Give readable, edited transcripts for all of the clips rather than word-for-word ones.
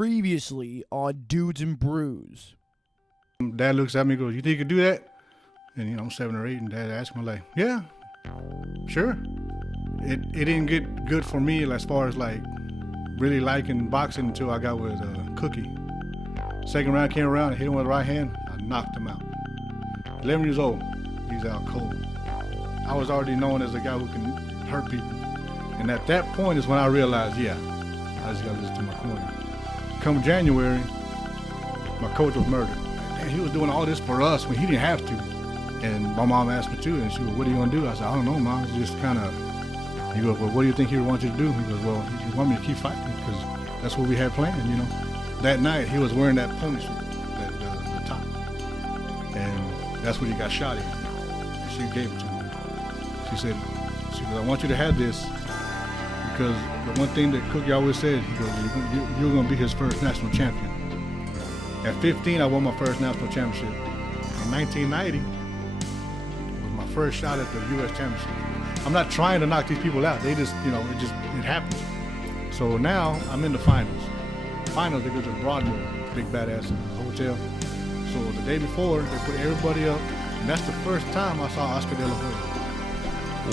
Previously on Dudes and Brews. Dad looks at me and goes, "You think you can do that?" And I'm 7 or 8, and Dad asked me like, "Yeah, sure." It didn't get good for me as far as like really liking boxing until I got with Cookie. Second round came around, I hit him with the right hand, I knocked him out. 11 years old, he's out cold. I was already known as a guy who can hurt people. And at that point is when I realized, yeah, I just gotta listen to my corner. Come January, my coach was murdered. And he was doing all this for us when he didn't have to. And my mom asked me too, and she goes, "What are you gonna do?" I said, "I don't know, Mom, it's just kind of," he goes, "Well, what do you think he would want you to do?" He goes, "Well, he want me to keep fighting because that's what we had planned, That night, he was wearing that pony suit, the top. And that's what he got shot in. And she gave it to me. She said, "I want you to have this because the one thing that Cookie always said, he goes, you're going to be his first national champion." At 15, I won my first national championship. In 1990, was my first shot at the U.S. championship. I'm not trying to knock these people out. They just, it happens. So now I'm in the finals. Finals, they go to the Broadmoor, big badass hotel. So the day before, they put everybody up, and that's the first time I saw Oscar de la Hoya.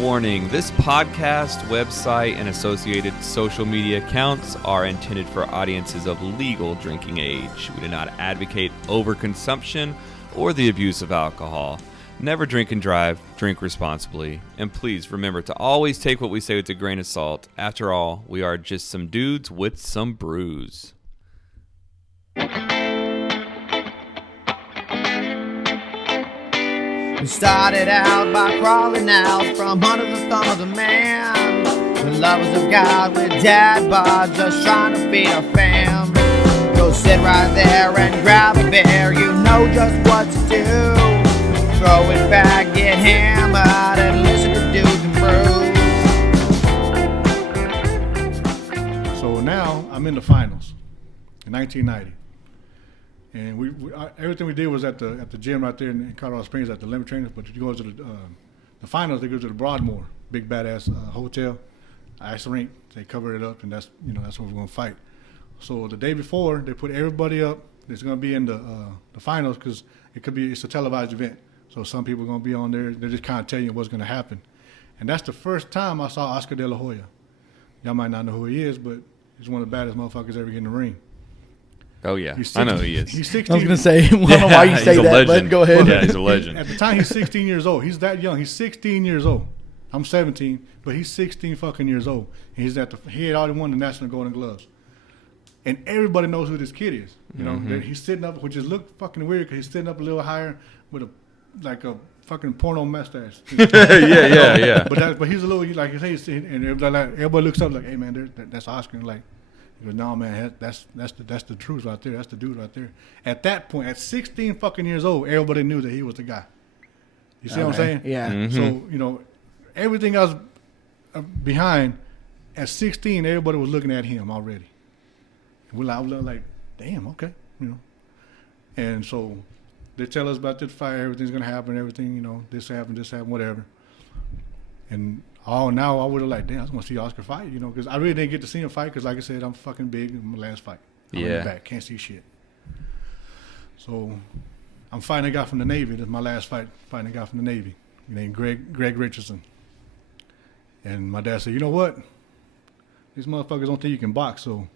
Warning, this podcast, website, and associated social media accounts are intended for audiences of legal drinking age. We do not advocate overconsumption or the abuse of alcohol. Never drink and drive, drink responsibly, and please remember to always take what we say with a grain of salt. After all, we are just some dudes with some brews. We started out by crawling out from under the thumb of the man. The lovers of God with dad bods just trying to feed our fam. Go sit right there and grab a beer, you know just what to do. Throw it back, get hammered, and listen to Dudes and Brews. So now I'm in the finals in 1990. And we everything we did was at the gym right there in Colorado Springs at the limit trainers. But you go to the finals, they go to the Broadmoor, big badass hotel, ice rink. They covered it up, and that's that's where we're gonna fight. So the day before, they put everybody up. It's gonna be in the finals because it's a televised event. So some people are gonna be on there. They're just kind of telling you what's gonna happen. And that's the first time I saw Oscar de la Hoya. Y'all might not know who he is, but he's one of the baddest motherfuckers ever get in the ring. Oh, yeah. I know who he is. He's 16. I was going to say, I don't know why you say that, legend. but go ahead. Yeah, he's a legend. At the time, he's 16 years old. He's that young. He's 16 years old. I'm 17, but he's 16 fucking years old. And he had already won the National Golden Gloves. And everybody knows who this kid is. He's sitting up, which just look fucking weird because he's sitting up a little higher with a fucking porno mustache. yeah. But he's a little, like you say, and everybody looks up like, "Hey, man, that's Oscar." And he goes, "No, man, that's the truth right there. That's the dude right there." At that point, at 16 fucking years old, everybody knew that he was the guy. You see what I'm saying? Yeah. Mm-hmm. So, everything else behind, at 16, everybody was looking at him already. I was like, damn, okay, And so they tell us about this fight, everything's going to happen, everything, this happened, whatever. And now I would have damn, I was going to see Oscar fight, because I really didn't get to see him fight because, like I said, I'm fucking big in my last fight. I'm in the back, can't see shit. So I'm fighting a guy from the Navy. This is my last fight, fighting a guy from the Navy named Greg Richardson. And my dad said, "You know what? These motherfuckers don't think you can box, so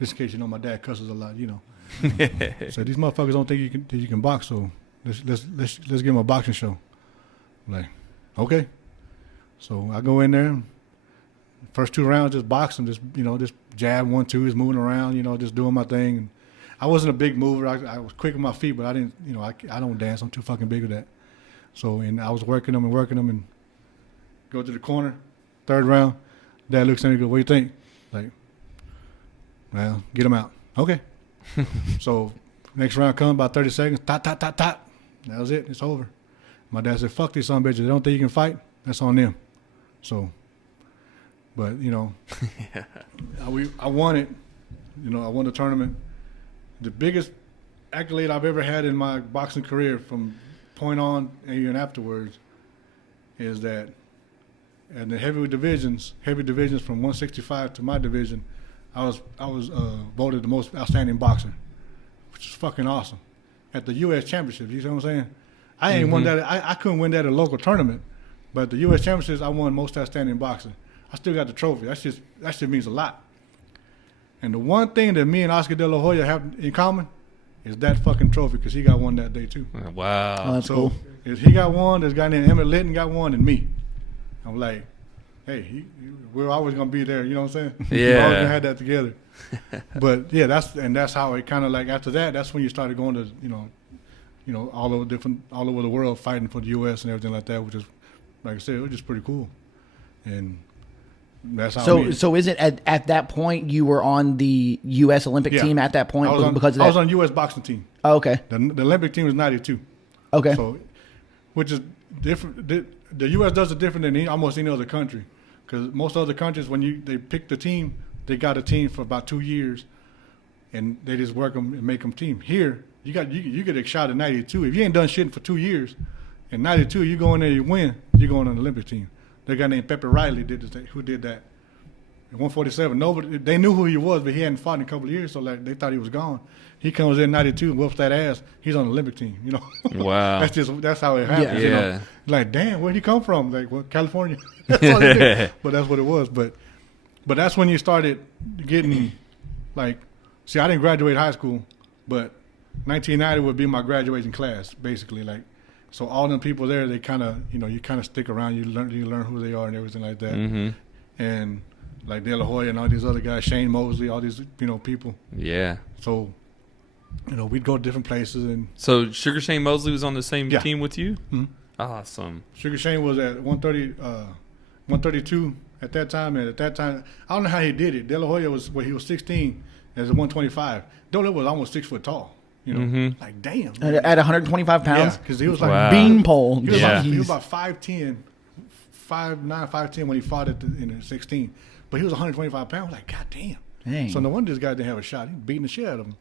just in case my dad cusses a lot, So these motherfuckers don't think you can box, so let's give him a boxing show." I'm like, okay. So I go in there, first 2 rounds just boxing, just jab 1, 2, just moving around, just doing my thing. And I wasn't a big mover. I was quick on my feet, but I didn't, I don't dance. I'm too fucking big for that. So and I was working them and go to the corner, 3rd round. Dad looks at me and goes, "What do you think?" Like, "Well, get him out." Okay. So next round comes, about 30 seconds, tot. That was it. It's over. My dad said, "Fuck these son of bitches. They don't think you can fight. That's on them." So, but I won it. I won the tournament. The biggest accolade I've ever had in my boxing career, from point on and even afterwards, is that in the heavy divisions from 165 to my division, I was voted the most outstanding boxer, which is fucking awesome. At the U.S. Championships, you see what I'm saying? I ain't won that. I couldn't win that at a local tournament, but the U.S. Championships, I won most outstanding boxer. I still got the trophy. That shit means a lot. And the one thing that me and Oscar De La Hoya have in common is that fucking trophy, because he got one that day too. Wow. Oh, that's cool. If he got one, this guy named Emmett Litton got one, and me. I'm like, hey, we're always gonna be there. You know what I'm saying? Yeah. We're always gonna have that together. But yeah, that's how it kind of like after that. That's when you started going to all over the world fighting for the U.S. and everything like that, which is, like I said, it was just pretty cool. And that's how. So is it at that point you were on the U.S. Olympic team at that point? I was on U.S. boxing team. Oh, okay. The Olympic team was 92. Okay. So, which is different. The U.S. does it different than almost any other country, because most other countries, when they pick the team, they got a team for about 2 years, and they just work them and make them team. Here, you get a shot at 92. If you ain't done shit for 2 years, in 92 you go in there, you win, you go on an Olympic team. The guy named Pepe Riley who did that. At 147, nobody, they knew who he was, but he hadn't fought in a couple of years, so like they thought he was gone. He comes in 92 and whoops that ass. He's on the Olympic team, you know. Wow. that's how it happens. Yeah. You know? Like, damn, where'd he come from? Like, well, California. That's all he did. But that's what it was. But that's when you started getting, like, see, I didn't graduate high school, but 1990 would be my graduating class, basically. Like, so all them people there, they kind of, you kind of stick around. You learn who they are and everything like that. Mm-hmm. And like De La Hoya and all these other guys, Shane Mosley, all these, people. Yeah. So, we'd go to different places. And So Sugar Shane Mosley was on the same team with you? Mhm. Awesome. Sugar Shane was at 132 at that time. And at that time, I don't know how he did it. De La Hoya was, he was 16 as a 125. De La was almost 6 foot tall. Mhm. Like, damn. At 125 pounds? Yeah, because he was like Wow. Beanpole. He was, Yeah. about, he was about 5'10", 5'9", 5'10" when he fought in the 16. But he was 125 pounds. Like, God damn. Dang. So no wonder this guy didn't have a shot. He beating the shit out of him.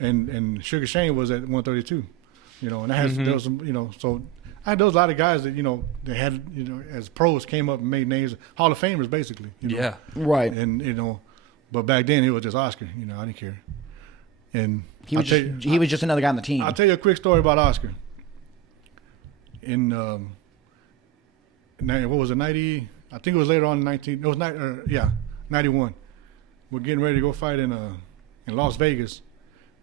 and Sugar Shane was at 132. And I had there was some, so I had those a lot of guys that, they had, as pros came up and made names, Hall of Famers basically. Yeah. Right. And but back then he was just Oscar. I didn't care. And He was just another guy on the team. I'll tell you a quick story about Oscar. In what was it, 90? I think it was later on in 91. We're getting ready to go fight in Las Vegas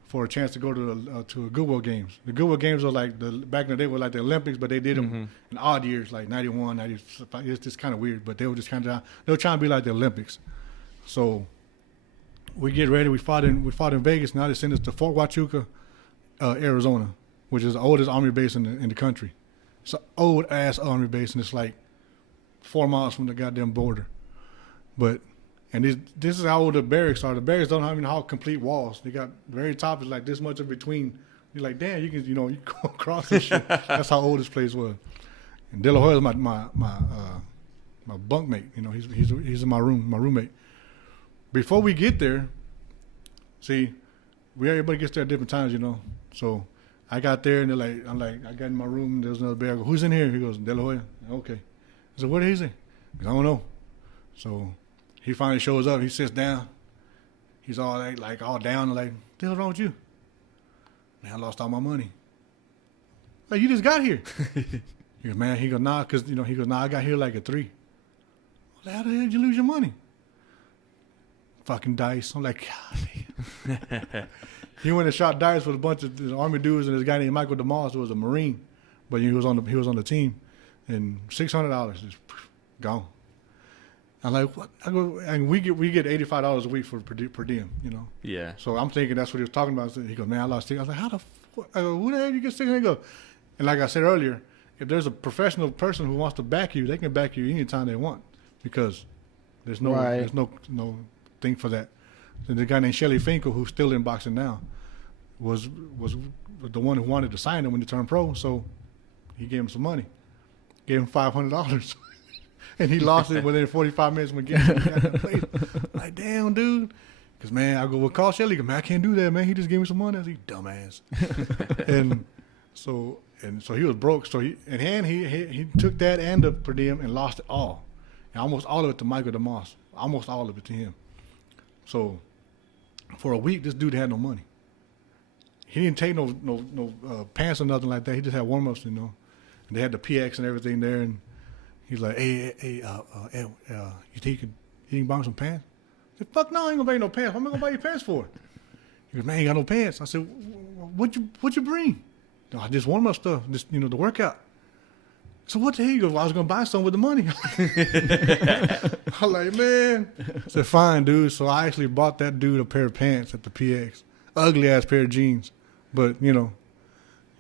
for a chance to go to Goodwill Games. The Goodwill Games were like back in the day were like the Olympics, but they did them in odd years, like 91, 95. It's just kind of weird, but they were just they were trying to be like the Olympics. So we get ready. We fought in Vegas. Now they send us to Fort Huachuca, Arizona, which is the oldest army base in the country. It's an old ass army base, and it's like 4 miles from the goddamn border. And this is how old the barracks are. The barracks don't even have complete walls. They got very top is like this much in between. You're like, damn, you can you go across this shit. That's how old this place was. And De La Hoya is my bunkmate. He's in my room, my roommate. Before we get there, see, everybody gets there at different times, So I got there and I got in my room. And there's another bear. I go, who's in here? He goes, De La Hoya. Okay. I said, what is he? I don't know. So he finally shows up. He sits down. He's all all down. Like, what the hell's wrong with you? Man, I lost all my money. Like, you just got here. He goes, man. He goes, nah, because I got here like at 3. Well, how the hell did you lose your money? Fucking dice. I'm like, God damn. He went and shot dice with a bunch of army dudes, and this guy named Michael DeMoss was a Marine, but he was on the team, and $600 just gone. I'm like, what? I go, and we get $85 a week for per diem, Yeah. So I'm thinking that's what he was talking about. So he goes, man, I lost $600. I was like, how the fuck? I go, who the hell you get $600? He goes, and like I said earlier, if there's a professional person who wants to back you, they can back you anytime they want, because there's no thing for that. And the guy named Shelly Finkel, who's still in boxing now, was the one who wanted to sign him when he turned pro. So he gave him some money, gave him $500. And he lost it within 45 minutes when getting like, damn, dude. Because, man, I go, well, call Shelly. Man, I can't do that, man. He just gave me some money. I was like, dumbass. and so he was broke. So he took that and the per diem and lost it all. And almost all of it to Michael DeMoss. Almost all of it to him. So for a week, this dude had no money. He didn't take no pants or nothing like that. He just had warm-ups, you know. And they had the PX and everything there. And he's like, hey, you think you can buy me some pants? I said, fuck no, I ain't gonna buy you no pants. What am I gonna buy you pants for? He goes, man, I ain't got no pants. I said, what you bring? No, I just warm-up stuff, just, you know, the workout. So what the hell? He goes, well, I was gonna buy some with the money. I'm like, man. I said, fine, dude. So I actually bought that dude a pair of pants at the PX. Ugly ass pair of jeans. But, you know,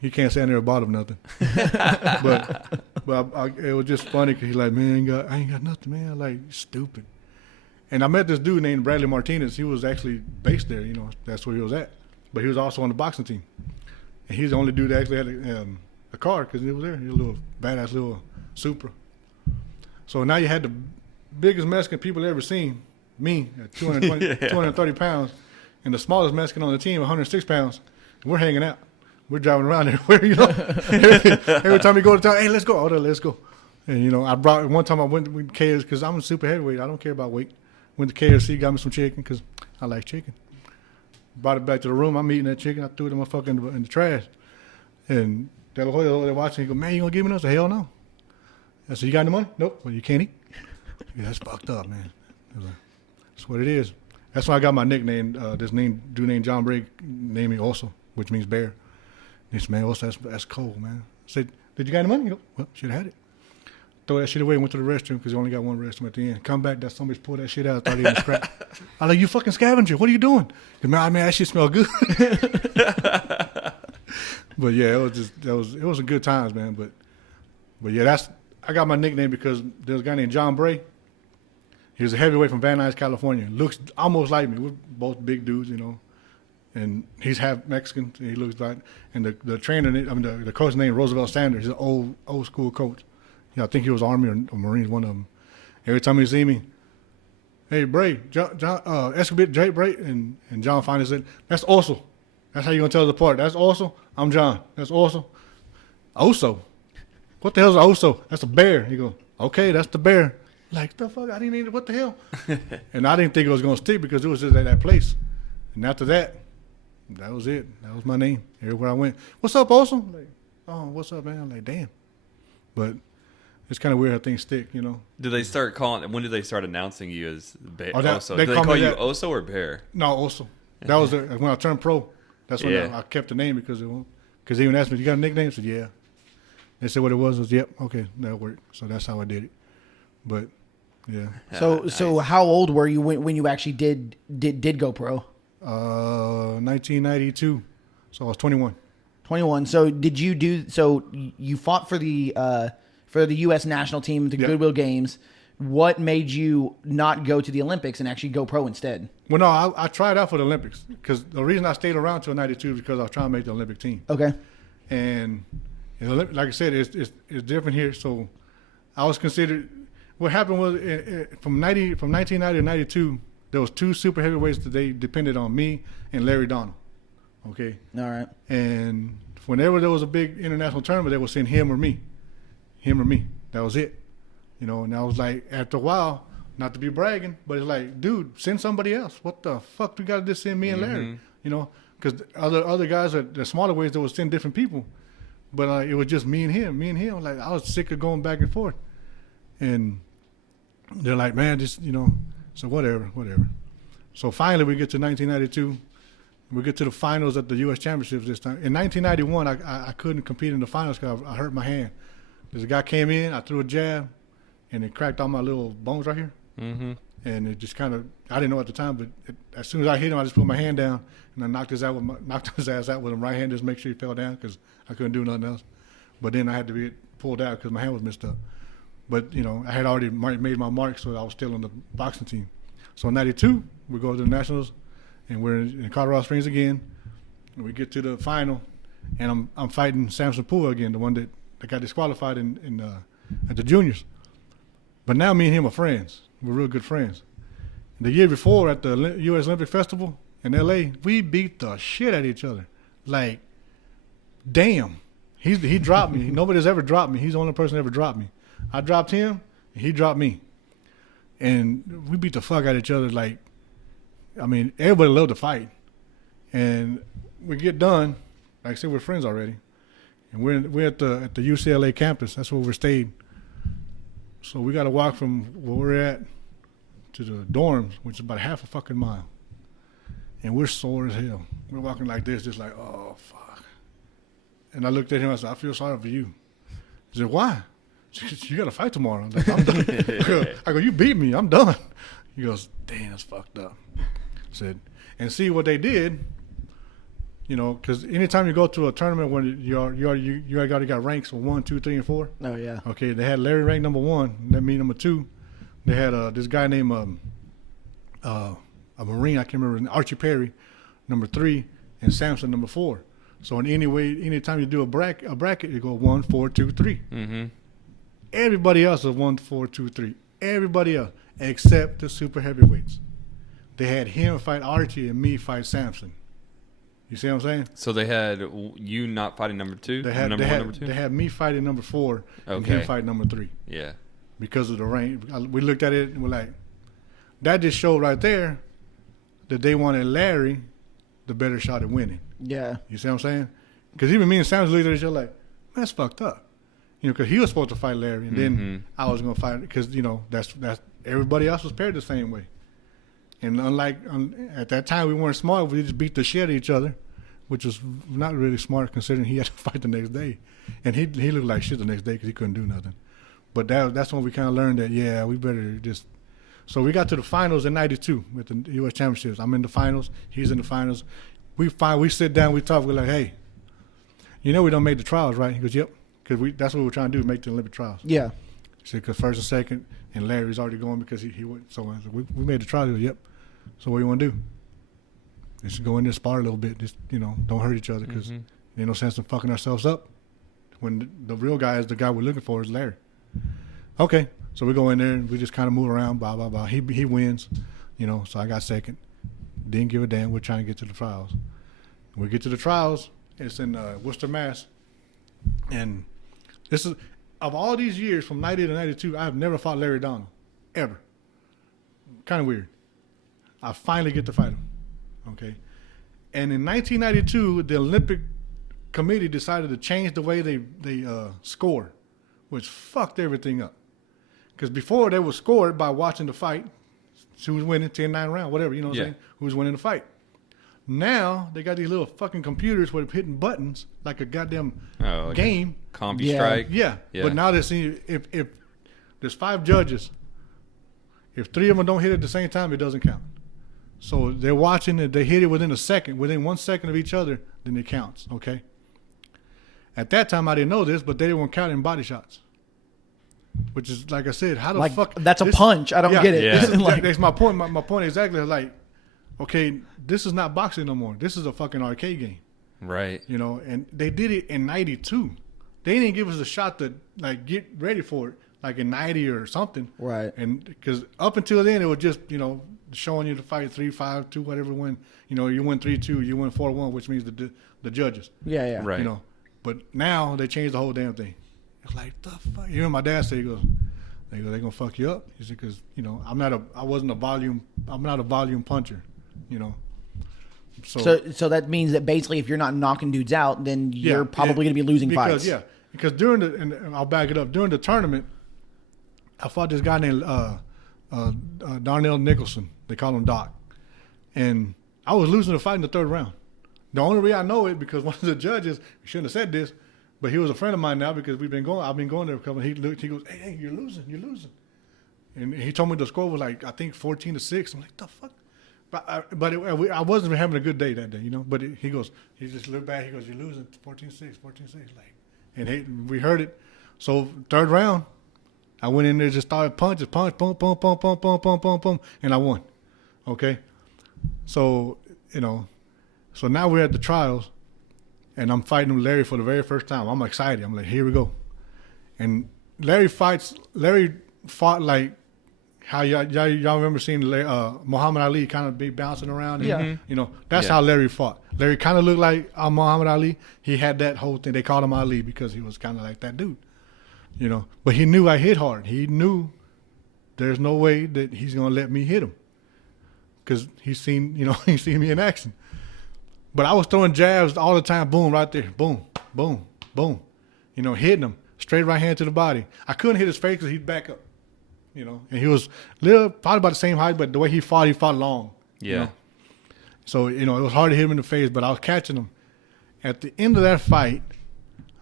he can't stand there and bought him nothing. but it was just funny because he's like, man, I ain't got nothing, man. I'm like, stupid. And I met this dude named Bradley Martinez. He was actually based there, you know. That's where he was at. But he was also on the boxing team. And he's the only dude that actually had a car because he was there. He was a little badass little Supra. So now you had the biggest Mexican people ever seen, me, at 230 pounds, and the smallest Mexican on the team, 106 pounds. We're hanging out. We're driving around everywhere, you know. Every time we go to town, hey, let's go. Let's go. And, you know, one time I went with KFC because I'm a super heavyweight. I don't care about weight. Went to KFC, got me some chicken because I like chicken. Brought it back to the room. I'm eating that chicken. I threw it in the trash. And that Hoya over there watching, he go, man, you going to give me this? I said, hell no. I said, you got any money? Nope. Well, you can't eat. Yeah, that's fucked up, man. That's what it is. That's why I got my nickname. This dude named John Bray named me Oso, which means bear. He said, man, Oso, that's cold, man. I said, did you got any money? He go, well, should have had it. Throw that shit away, went to the restroom because he only got one restroom at the end. Come back, that somebody's pulled that shit out. Thought he was scrap. I like, you fucking scavenger. What are you doing? Man, that shit smell good. But yeah, it was a good times, man. But yeah, I got my nickname because there's a guy named John Bray. He was a heavyweight from Van Nuys, California. Looks almost like me. We're both big dudes, you know. And he's half Mexican. He looks like, and the trainer, the coach named Roosevelt Sanders. He's an old school coach. I think he was Army or Marines, one of them. Every time he see me, hey, Bray, John, Escobedo, Jay Bray, and John finally said, that's Oso. That's how you going to tell us apart. That's Oso. I'm John. That's Oso. Oso? What the hell is Oso? That's a bear. He goes, okay, that's the bear. Like, the fuck? I didn't even, what the hell? And I didn't think it was going to stick because it was just at that place. And after that was it. That was my name. Everywhere I went, what's up, Oso? Like, oh, what's up, man? I'm like, damn. But it's kind of weird how things stick, you know. Did they start calling? When did they start announcing you as Oso? They did they call you Oso or Bear? No, Oso. That was when I turned pro. That's when I kept the name because they even asked me, "You got a nickname?" I said, "Yeah." They said what it was. I was, "Yep, okay, that worked." So that's how I did it. But yeah. So how old were you when you actually did go pro? 1992. So I was 21. 21. So did you do? So you fought for the U.S. national team, the Goodwill Games. What made you not go to the Olympics and actually go pro instead? Well, no, I tried out for the Olympics because the reason I stayed around till 92 is because I was trying to make the Olympic team. Okay. And like I said, it's different here. So I was considered. What happened was from 1990 to 92, there was two super heavyweights that they depended on, me and Larry Donald. Okay. All right. And whenever there was a big international tournament, they would send him or me. That was it. You know, and I was like, after a while, not to be bragging, but it's like, dude, send somebody else. What the fuck do you got to just send me and Larry? You know, because other guys at the smaller weights, they would send different people. But it was just me and him. Like, I was sick of going back and forth. And they're like, man, just, you know, so whatever. So finally we get to 1992. We get to the finals at the U.S. Championships this time. In 1991, I couldn't compete in the finals because I hurt my hand. There's a guy came in, I threw a jab, and it cracked all my little bones right here. Mm-hmm. And it just kind of, I didn't know at the time, but as soon as I hit him, I just put my hand down, and I knocked his ass out with him right hand just to make sure he fell down because I couldn't do nothing else. But then I had to be pulled out because my hand was messed up. But, you know, I had already made my mark, so I was still on the boxing team. So in 92, we go to the Nationals, and we're in Colorado Springs again, and we get to the final, and I'm fighting Samson Pua again, the one that got disqualified at the juniors. But now me and him are friends. We're real good friends. The year before at the U.S. Olympic Festival in L.A., we beat the shit out of each other. Like, damn. He dropped me. Nobody's ever dropped me. He's the only person that ever dropped me. I dropped him, and he dropped me. And we beat the fuck out of each other. Like, I mean, everybody loved to fight. And we get done, like I said, we're friends already. And we're at the UCLA campus. That's where we're staying. So we got to walk from where we're at to the dorms, which is about half a fucking mile. And we're sore as hell. We're walking like this, just like, oh, fuck. And I looked at him, I said, I feel sorry for you. He said, why? You got to fight tomorrow. I'm, like, I'm done. I go, you beat me. I'm done. He goes, damn, that's fucked up. I said, and see what they did, you know, because anytime you go to a tournament when you already got ranks of 1, 2, 3, and 4. Oh, yeah. Okay, they had Larry ranked number 1. That me number 2. They had this guy named a Marine, I can't remember, Archie Perry, number 3, and Samson number 4. So in anytime you do a bracket, you go 1, 4, 2, 3. Mm-hmm. Everybody else is 1, 4, 2, 3. Everybody else, except the super heavyweights. They had him fight Archie and me fight Samson. You see what I'm saying? So they had you not fighting number 2? They had number 2? They had me fighting number 4 and Okay. him fighting number 3. Yeah. Because of the rank. We looked at it and we're like, that just showed right there that they wanted Larry the better shot at winning. Yeah. You see what I'm saying? Because even me and Samson looked at each other like, man, that's fucked up. You know, because he was supposed to fight Larry, and then I was going to fight, because, you know, that's everybody else was paired the same way. And unlike, at that time, we weren't smart. We just beat the shit out of each other, which was not really smart considering he had to fight the next day. And he looked like shit the next day because he couldn't do nothing. But that's when we kind of learned that, yeah, we better just. So we got to the finals in '92 with the U.S. Championships. I'm in the finals. He's in the finals. We sit down, we talk. We're like, hey, you know we don't make the trials, right? He goes, yep. Because that's what we're trying to do, make the Olympic trials. Yeah. He said, because first and second, and Larry's already going because he went. So I said, we made the trials. He goes, yep. So what do you want to do? Just go in there, spar a little bit. Just, you know, don't hurt each other because there's no sense in fucking ourselves up. When the real guy is the guy we're looking for is Larry. Okay. So we go in there and we just kind of move around, blah, blah, blah. He wins, you know, so I got second. Didn't give a damn. We're trying to get to the trials. We get to the trials. It's in Worcester, Mass. And this is, of all these years from 90 to 92, I have never fought Larry Donald, ever. Kind of weird. I finally get to fight him, okay? And in 1992, the Olympic Committee decided to change the way they score, which fucked everything up. Because before, they were scored by watching the fight. Who was winning, 10-9 round, whatever, you know what I'm saying? Who was winning the fight. Now, they got these little fucking computers where they're hitting buttons like a goddamn like game. Combi strike. Yeah. But now they're seeing if there's 5 judges, if 3 of them don't hit it at the same time, it doesn't count. So they're watching it. They hit it within 1 second of each other, then it counts, okay? At that time, I didn't know this, but they weren't counting body shots. Which is, like I said, how the fuck? That's a punch. I don't get it. Yeah. That's my point. My point exactly is like, okay, this is not boxing no more. This is a fucking arcade game. Right. You know, and they did it in 92. They didn't give us a shot to, like, get ready for it, like in 90 or something. Right. And because up until then, it was just, you know, showing you to fight 3-5-2, whatever win. You know, you win 3-2, you win 4-1, which means the judges. Yeah. Right. You know, but now they changed the whole damn thing. It's like, the fuck? You know, my dad said, they're going to fuck you up. He said, because, you know, I'm not a volume puncher, you know. So that means that basically if you're not knocking dudes out, then you're probably going to be losing fights. Yeah, because during and I'll back it up, during the tournament, I fought this guy named Darnell Nicholson. They call him Doc. And I was losing the fight in the 3rd round. The only way I know it because one of the judges, we shouldn't have said this, but he was a friend of mine now because I've been going there a couple. He goes, hey, you're losing. And he told me the score was like, I think 14-6. I'm like, the fuck? But I wasn't having a good day that day, you know. But he just looked back. He goes, you're losing 14-6, like. And we heard it. So 3rd round, I went in there, just started punch, boom, boom, boom, boom, boom, boom, boom, boom, and I won. Okay. So, you know, so now we're at the trials. And I'm fighting Larry for the very first time. I'm excited. I'm like, here we go. And Larry fought like how y'all remember seeing Muhammad Ali kind of be bouncing around. And, you know, that's how Larry fought. Larry kind of looked like Muhammad Ali. He had that whole thing. They called him Ali because he was kind of like that dude. You know, but he knew I hit hard. He knew there's no way that he's going to let me hit him. because he's seen me in action. But I was throwing jabs all the time, boom, right there, boom, boom, boom, hitting him, straight right hand to the body. I couldn't hit his face because he'd back up, and he was probably about the same height, but the way he fought long. Yeah. So, it was hard to hit him in the face, but I was catching him. At the end of that fight,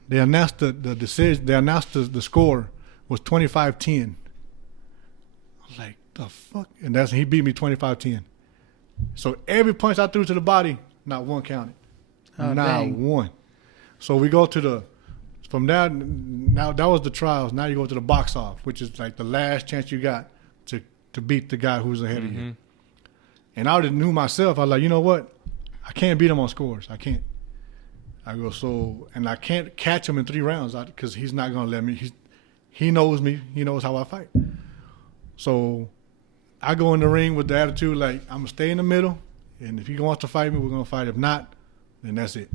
they announced the decision, they announced the score was 25-10. I was like, the fuck? And he beat me 25-10. So every punch I threw to the body, not one counted. Oh, not dang. one. So we go to from now that was the trials. Now you go to the box off, which is like the last chance you got to beat the guy who's ahead of you. And I already knew myself. I was like, you know what? I can't beat him on scores. I can't. I go, and I can't catch him in 3 rounds because he's not going to let me. He knows me. He knows how I fight. So I go in the ring with the attitude like, I'm going to stay in the middle, and if he wants to fight me, we're going to fight. If not, then that's it.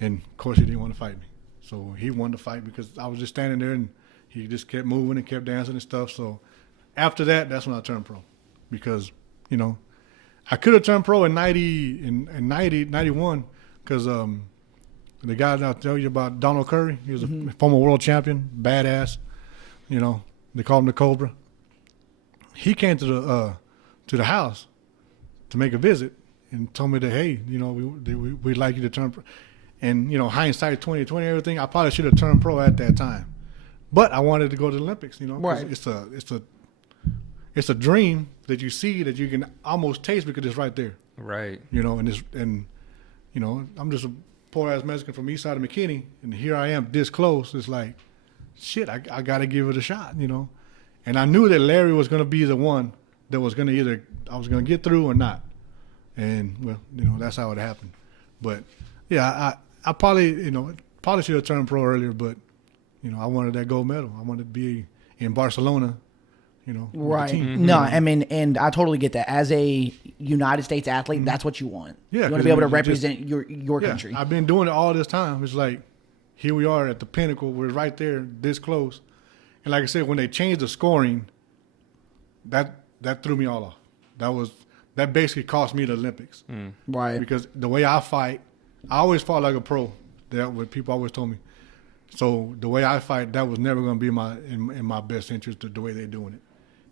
And, of course, he didn't want to fight me. So he wanted to fight because I was just standing there, and he just kept moving and kept dancing and stuff. So after that, that's when I turned pro because, I could have turned pro in 91 because the guy that I'll tell you about, Donald Curry, he was a former world champion, badass. They call him the Cobra. He came to the house to make a visit and told me that, hey, we'd like you to turn pro. And, hindsight 2020, everything, I probably should have turned pro at that time. But I wanted to go to the Olympics, 'cause Right. it's a dream that you see that you can almost taste because it's right there. Right. I'm just a poor ass Mexican from east side of McKinney, and here I am this close. It's like, shit, I got to give it a shot, And I knew that Larry was going to be the one that was going to I was going to get through or not. And, well, that's how it happened. But, yeah, I probably should have turned pro earlier, but, I wanted that gold medal. I wanted to be in Barcelona, with the Right. team. No, I mean, and I totally get that. As a United States athlete, that's what you want. Yeah, You want to 'cause be able to you represent your Yeah, country. I've been doing it all this time. It's like, here we are at the pinnacle. We're right there, this close. And like I said, when they changed the scoring, that threw me all off. That basically cost me the Olympics. Right. Because the way I fight, I always fought like a pro. That's what people always told me. So the way I fight, that was never going to be in my best interest, the way they're doing it.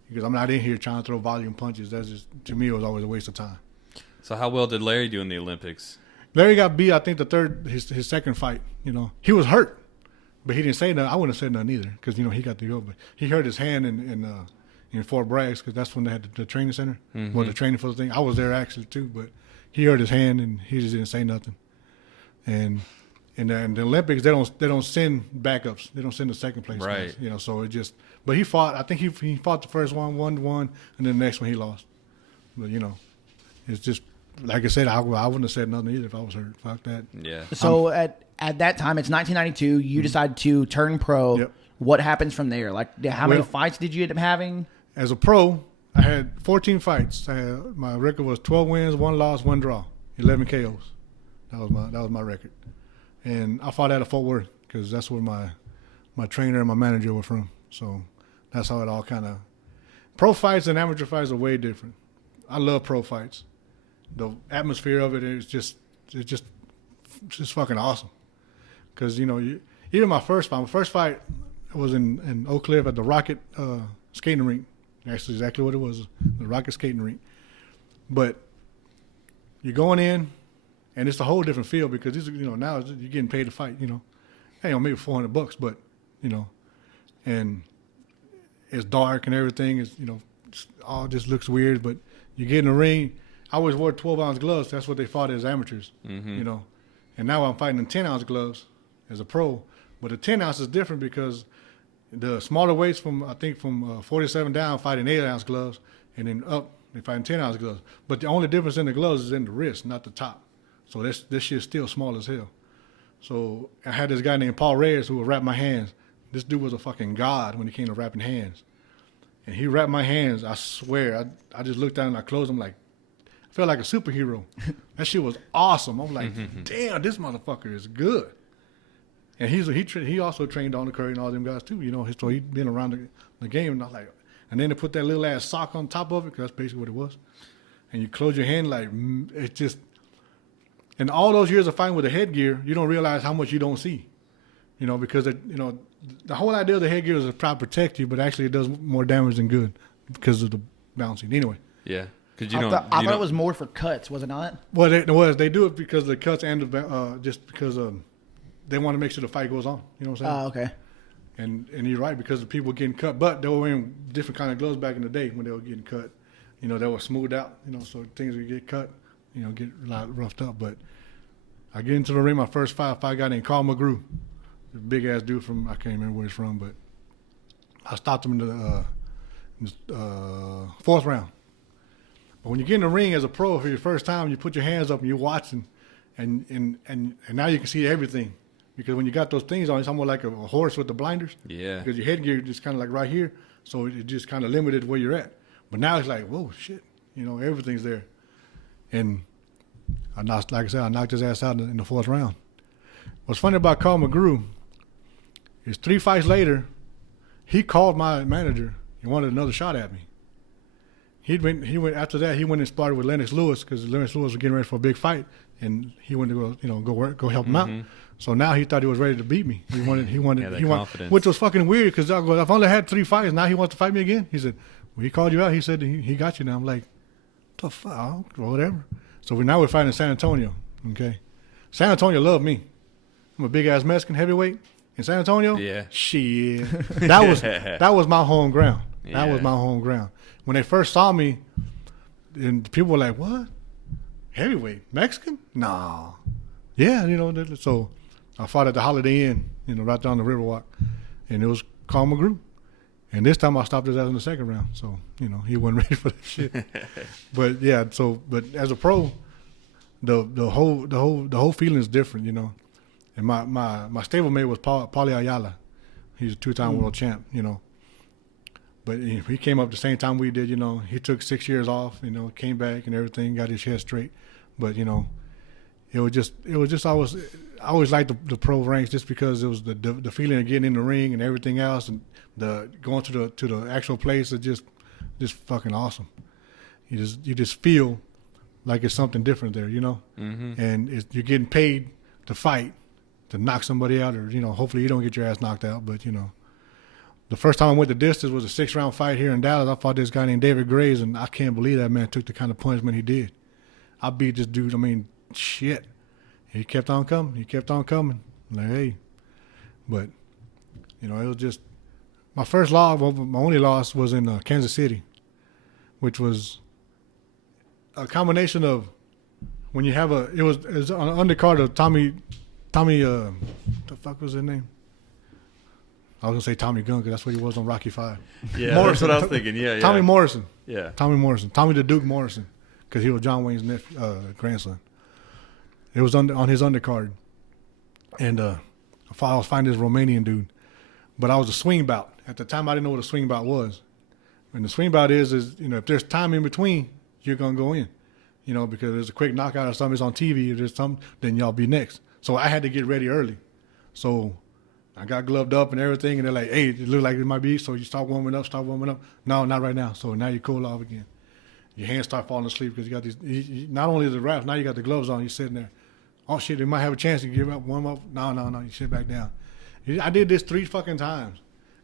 Because I'm not in here trying to throw volume punches. That's just, to me, it was always a waste of time. So how well did Larry do in the Olympics? Larry got beat, I think, his second fight. He was hurt, but he didn't say nothing. I wouldn't have said nothing either because, he got to go. But he hurt his hand in Fort Bragg because that's when they had the training center, well, the training for the thing. I was there actually too, but he hurt his hand and he just didn't say nothing. And in the Olympics, they don't send backups. They don't send the second place Right. guys. So it just. But he fought. I think he fought the first one, 1-1, and then the next one he lost. But it's just like I said. I wouldn't have said nothing either if I was hurt. Fuck that. Yeah. So at that time, it's 1992. You decide to turn pro. Yep. What happens from there? Like, how many fights did you end up having? As a pro, I had 14 fights. My record was 12 wins, 1 loss, 1 draw, 11 KOs. That was my record. And I fought out of Fort Worth because that's where my trainer and my manager were from. So that's how it all kind of. Pro fights and amateur fights are way different. I love pro fights. The atmosphere of it is just fucking awesome. Because even my first fight was in Oak Cliff at the Rocket skating rink. That's exactly what it was, the Rocket skating rink. But you're going in, and it's a whole different feel because these now you're getting paid to fight. Hey, maybe $400, but and it's dark and everything is all just looks weird. But you get in the ring. I always wore 12-ounce gloves. That's what they fought as amateurs. And now I'm fighting in 10-ounce gloves as a pro. But the 10 ounce is different because the smaller weights from 47 down fight in 8-ounce gloves, and then up they fight in 10-ounce gloves. But the only difference in the gloves is in the wrist, not the top. So this shit's still small as hell. So I had this guy named Paul Reyes who would wrap my hands. This dude was a fucking god when it came to wrapping hands. And he wrapped my hands, I swear. I just looked down and I closed them like, I felt like a superhero. That shit was awesome. I'm like, damn, this motherfucker is good. And he also trained on the Curry and all them guys too, so he'd been around the game. And I was like, and then to put that little ass sock on top of it, because that's basically what it was. and you close your hand, like, it's just, in all those years of fighting with the headgear, you don't realize how much you don't see, you know, because, the whole idea of the headgear is to try to protect you, but actually it does more damage than good because of the bouncing. Anyway. Yeah. Because I thought it was more for cuts, was it not? Well, it was. They do it because of the cuts and just because they want to make sure the fight goes on. You know what I'm saying? Oh, okay. And you're right, because the people were getting cut. But they were wearing different kind of gloves back in the day when they were getting cut. You know, they were smoothed out, you know, so things would get cut, you know, get a lot roughed up. But I get into the ring, my first fight a guy named Carl McGrew, a big-ass dude from, I can't remember where he's from, but I stopped him in the fourth round. But when you get in the ring as a pro for your first time, you put your hands up and you're watching, and now you can see everything. Because when you got those things on, it's almost like a horse with the blinders. Yeah. Because your headgear is just kind of like right here, so it just kind of limited where you're at. But now it's like, whoa, shit, you know, everything's there. And I knocked his ass out in the fourth round. What's funny about Carl McGrew is 3 fights later, he called my manager and wanted another shot at me. He went after that. He went and sparred with Lennox Lewis because Lennox Lewis was getting ready for a big fight, and he went to go help him out. So now he thought he was ready to beat me. He wanted, confidence. which was fucking weird because I've only had 3 fights. Now he wants to fight me again. He said, well, he called you out. He said he got you now. I'm like, the fuck, whatever. So we're fighting in San Antonio. Okay, San Antonio loved me. I'm a big ass Mexican heavyweight in San Antonio. Yeah, shit. That was my home ground. Yeah. That was my home ground. When they first saw me, and people were like, "What? Heavyweight Mexican? No." Yeah, you know. So I fought at the Holiday Inn, you know, right down the Riverwalk, and it was Carl McGrew. And this time I stopped his ass in the second round, so you know he wasn't ready for that shit. But yeah, but as a pro, the whole feeling is different, you know. And my stablemate was Paulie Ayala. He's a 2-time world champ, you know. But he came up the same time we did, you know. He took 6 years off, you know, came back and everything, got his head straight. But you know, it was just I always liked the pro ranks just because it was the feeling of getting in the ring and everything else, and the going to the actual place is just fucking awesome. You just feel like it's something different there, you know. And you're getting paid to fight, to knock somebody out, or you know, hopefully you don't get your ass knocked out, but you know. The first time I went the distance was a 6-round fight here in Dallas. I fought this guy named David Graves, and I can't believe that man took the kind of punishment he did. I beat this dude. I mean, shit. He kept on coming. Like, hey. But, you know, it was just my first loss. Well, my only loss was in Kansas City, which was a combination of when you have it was on the undercard of Tommy. What the fuck was his name? I was gonna say Tommy Gunn because that's what he was on Rocky V. Yeah, Morrison. that's what I was thinking. Yeah. Tommy Morrison. Yeah. Tommy Morrison. Tommy the Duke Morrison, because he was John Wayne's nephew, grandson. It was on his undercard, and I was fighting this Romanian dude, but I was a swing bout. At the time, I didn't know what a swing bout was. And the swing bout is you know, if there's time in between, you're gonna go in, you know, because there's a quick knockout or something. It's on TV. If there's something, then y'all be next. So I had to get ready early. So I got gloved up and everything, and they're like, hey, it looked like it might be, so you start warming up. No, not right now. So now you cool off again. Your hands start falling asleep because you got these, not only the wraps, now you got the gloves on, you're sitting there. Oh, shit, they might have a chance to give up, warm up. No, you sit back down. I did this 3 fucking times,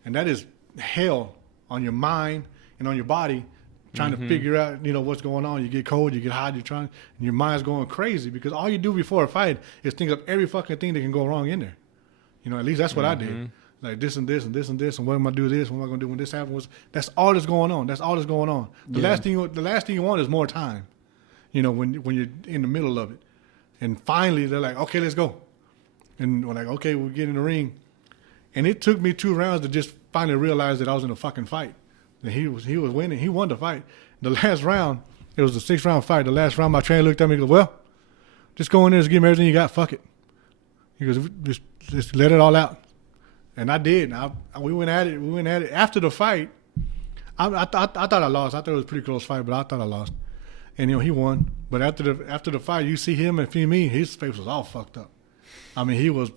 and that is hell on your mind and on your body, trying to figure out, you know, what's going on. You get cold, you get hot, and your mind's going crazy because all you do before a fight is think of every fucking thing that can go wrong in there. You know, at least that's what I did. Like this and this and this and this, and what am I do this? What am I gonna do when this happens? That's all that's going on. The last thing you want is more time. You know, when you're in the middle of it, and finally they're like, okay, let's go, and we're like, okay, we'll get in the ring, and it took me 2 rounds to just finally realize that I was in a fucking fight. That he was winning. He won the fight. The last round, it was a 6-round fight. The last round, my trainer looked at me and goes, well, just go in there and give me everything you got. Fuck it. He goes, just let it all out. And I did. We went at it. After the fight, I thought I lost. I thought it was a pretty close fight, but I thought I lost. And, you know, he won. But after the fight, you see him and me, his face was all fucked up. I mean, he was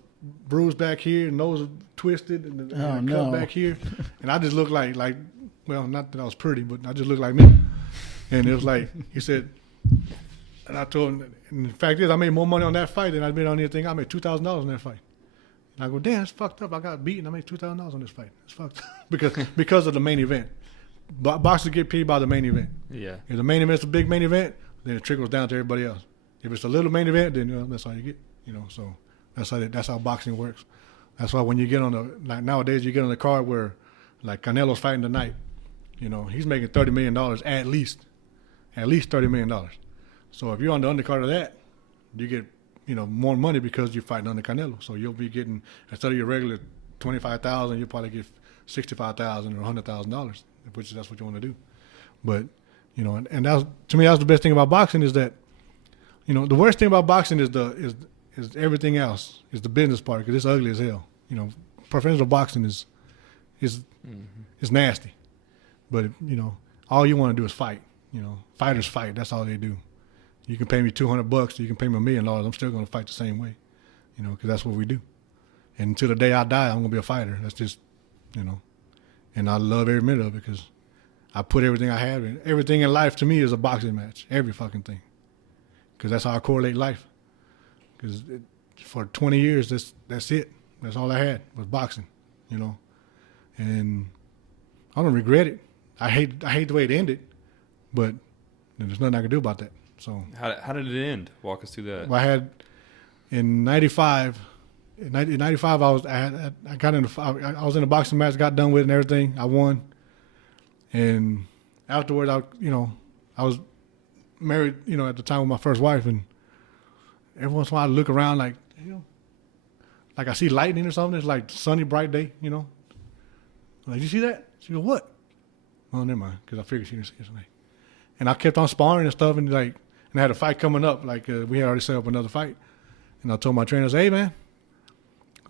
bruised back here, nose twisted, and cut back here. And I just looked like, well, not that I was pretty, but I just looked like me. And it was like, he said, And I told him, and the fact is, I made more money on that fight than I made on anything. I made $2,000 on that fight. And I go, damn, it's fucked up. I got beaten. I made $2,000 on this fight. It's fucked up because of the main event. Boxers get paid by the main event. Yeah. If the main event's a big main event, then it trickles down to everybody else. If it's a little main event, then that's all you get. So that's how boxing works. That's why when you get on nowadays you get on the card where like Canelo's fighting tonight, he's making $30 million at least $30 million. So if you're on the undercard of that, you get more money because you're fighting under Canelo. So you'll be getting, instead of your regular $25,000, you'll probably get $65,000 or $100,000, which that's what you want to do. But and that's, to me, that's the best thing about boxing is that the worst thing about boxing is everything else, is the business part, because it's ugly as hell. Professional boxing is nasty, but all you want to do is fight. Fighters fight. That's all they do. You can pay me $200, or you can pay me $1 million. I'm still going to fight the same way, because that's what we do. And until the day I die, I'm going to be a fighter. That's just, and I love every minute of it because I put everything I have in. Everything in life to me is a boxing match. Every fucking thing, because that's how I correlate life. Because for 20 years, that's it. That's all I had was boxing, and I don't regret it. I hate the way it ended, but there's nothing I can do about that. So how did it end? Walk us through that. Well, I had in '95. In '95, I was in a boxing match, got done with it and everything. I won, and afterwards, I was married, at the time with my first wife, and every once in a while I look around like I see lightning or something. It's like sunny, bright day, I'm like, you see that? She goes, what? Oh, never mind, because I figured she didn't see something. And I kept on sparring and stuff, and I had a fight coming up. Like we had already set up another fight, and I told my trainer, I said, hey man,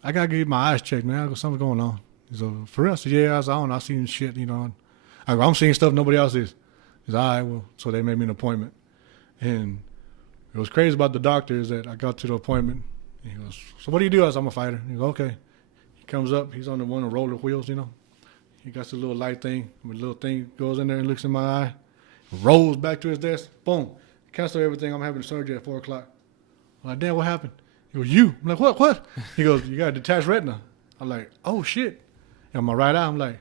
I gotta get my eyes checked, man. I go, something's going on. He said, for real? I said, yeah, I was on. I seen shit, I go, I'm seeing stuff nobody else is. He said, all right, well, so they made me an appointment. And it was crazy about the doctor is that I got to the appointment. He goes, so what do you do? I said, I'm a fighter. He goes, okay. He comes up. He's on one of the roller wheels, He got this little light thing. The little thing goes in there and looks in my eye. Rolls back to his desk. Boom. Cancel everything. I'm having surgery at 4 o'clock. I'm like, damn, what happened? He goes, you. I'm like, what? He goes, you got a detached retina. I'm like, oh, shit. And my right eye, I'm like,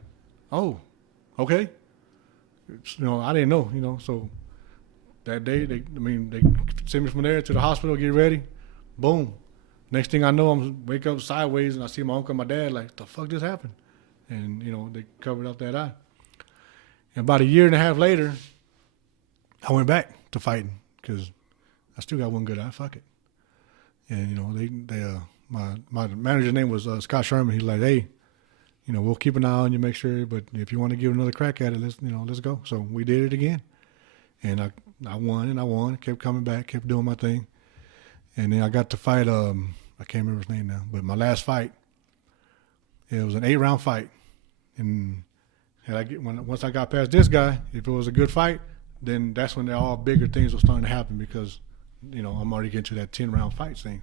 oh, okay. I didn't know, so that day, they sent me from there to the hospital, get ready. Boom. Next thing I know, I'm wake up sideways and I see my uncle and my dad like, the fuck just happened? And, they covered up that eye. And about a year and a half later, I went back to fighting because I still got one good eye. Fuck it. And, my manager's name was Scott Sherman. He's like, hey, we'll keep an eye on you, make sure, but if you want to give another crack at it, let's go. So we did it again. And I won, kept coming back, kept doing my thing. And then I got to fight, I can't remember his name now, but my last fight, it was an 8-round fight. And once I got past this guy, if it was a good fight, then that's when all bigger things were starting to happen because, I'm already getting to that 10-round fight thing.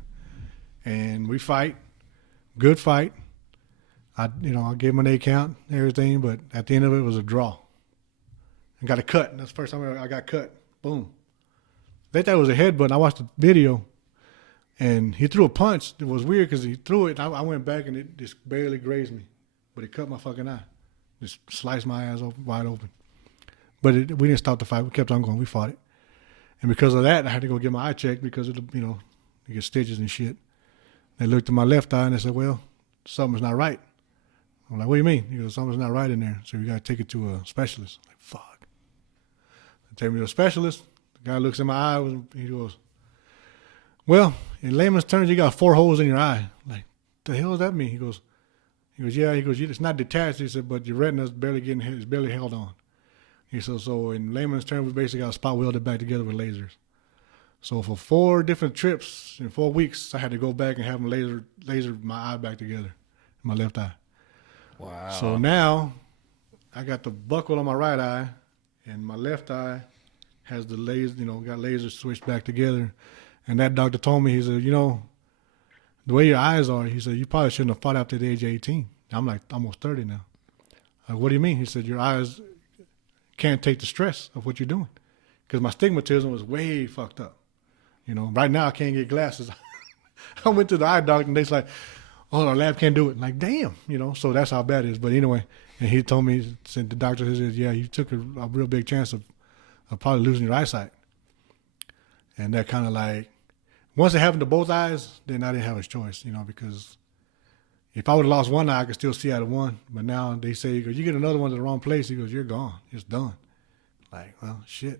And we fight, good fight. I gave him an 8 count, everything, but at the end of it was a draw. I got a cut. That's the first time I got cut. Boom. They thought it was a headbutt. I watched the video, and he threw a punch. It was weird because he threw it. I went back, and it just barely grazed me, but it cut my fucking eye. Just sliced my eyes wide open. But we didn't stop the fight. We kept on going. We fought it. And because of that, I had to go get my eye checked because of you get stitches and shit. They looked at my left eye, and they said, well, something's not right. I'm like, what do you mean? He goes, something's not right in there, so we got to take it to a specialist. I'm like, fuck. They take me to a specialist. The guy looks in my eye. He goes, well, in layman's terms, you got 4 holes in your eye. I'm like, the hell does that mean? He goes, yeah. He goes, it's not detached. He said, but your retina's barely held on. He said, so in layman's terms, we basically got spot welded back together with lasers. So for 4 different trips in 4 weeks, I had to go back and have them laser my eye back together, my left eye. Wow. So now I got the buckle on my right eye, and my left eye has the laser, got lasers switched back together. And that doctor told me, he said, the way your eyes are, he said, you probably shouldn't have fought after the age of 18. I'm like almost 30 now. Like, what do you mean? He said, your eyes can't take the stress of what you're doing. because my stigmatism was way fucked up. You know, right now I can't get glasses. I went to the eye doctor and they's like, "Oh, our lab can't do it." I'm like, damn, you know. So that's how bad it is. But anyway, and he told me, said the doctor said, "Yeah, you took a real big chance of probably losing your eyesight." And that kind of like, once it happened to both eyes, then I didn't have a choice, you know, because if I would have lost one eye, I could still see out of one. But now they say, you get another one to the wrong place, he goes, you're gone. It's done. Like, well, shit.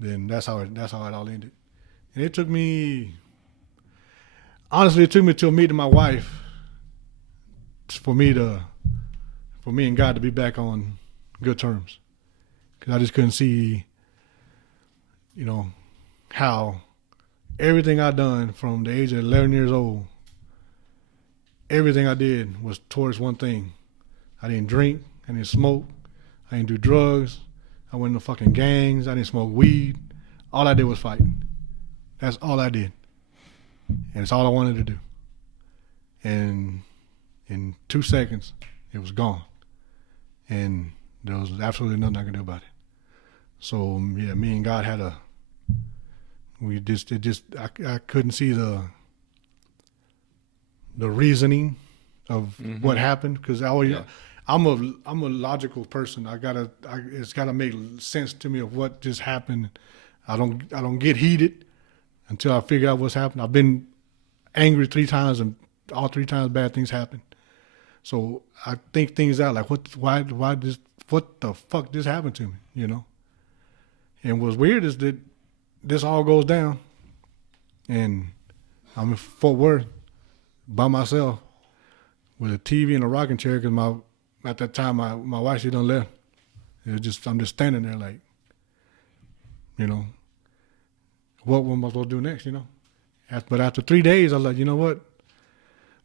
Then that's how it all ended. And it took me, honestly, it took me till meeting my wife for me and God to be back on good terms. Because I just couldn't see, you know, how everything I done from the age of 11 years old, everything I did was towards one thing. I didn't drink, I didn't smoke, I didn't do drugs, I went into fucking gangs, I didn't smoke weed. All I did was fight. That's all I did. And it's all I wanted to do. And in 2 seconds, it was gone. And there was absolutely nothing I could do about it. So yeah, me and God had I couldn't see the reasoning of what happened, because I'm a logical person. It's gotta make sense to me of what just happened. I don't get heated until I figure out what's happened. I've been angry 3 times, and all 3 times bad things happened. So I think things out, like what the fuck just happened to me, you know? And what's weird is that this all goes down, and I'm in Fort Worth by myself with a TV and a rocking chair, because at that time my wife, she done left. I'm just standing there like, you know, what am I supposed to do next, you know? But after 3 days, I was like, you know what?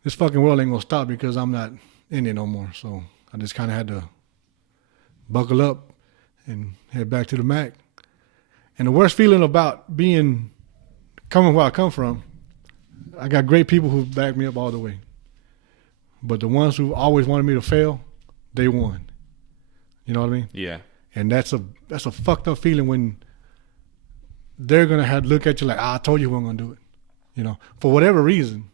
This fucking world ain't gonna stop because I'm not in it no more. So I just kind of had to buckle up and head back to the Mac. And the worst feeling about coming where I come from, I got great people who back me up all the way. But the ones who always wanted me to fail, they won. You know what I mean? Yeah. And that's a fucked up feeling when they're gonna have to look at you like, I told you we weren't gonna do it. You know, for whatever reason,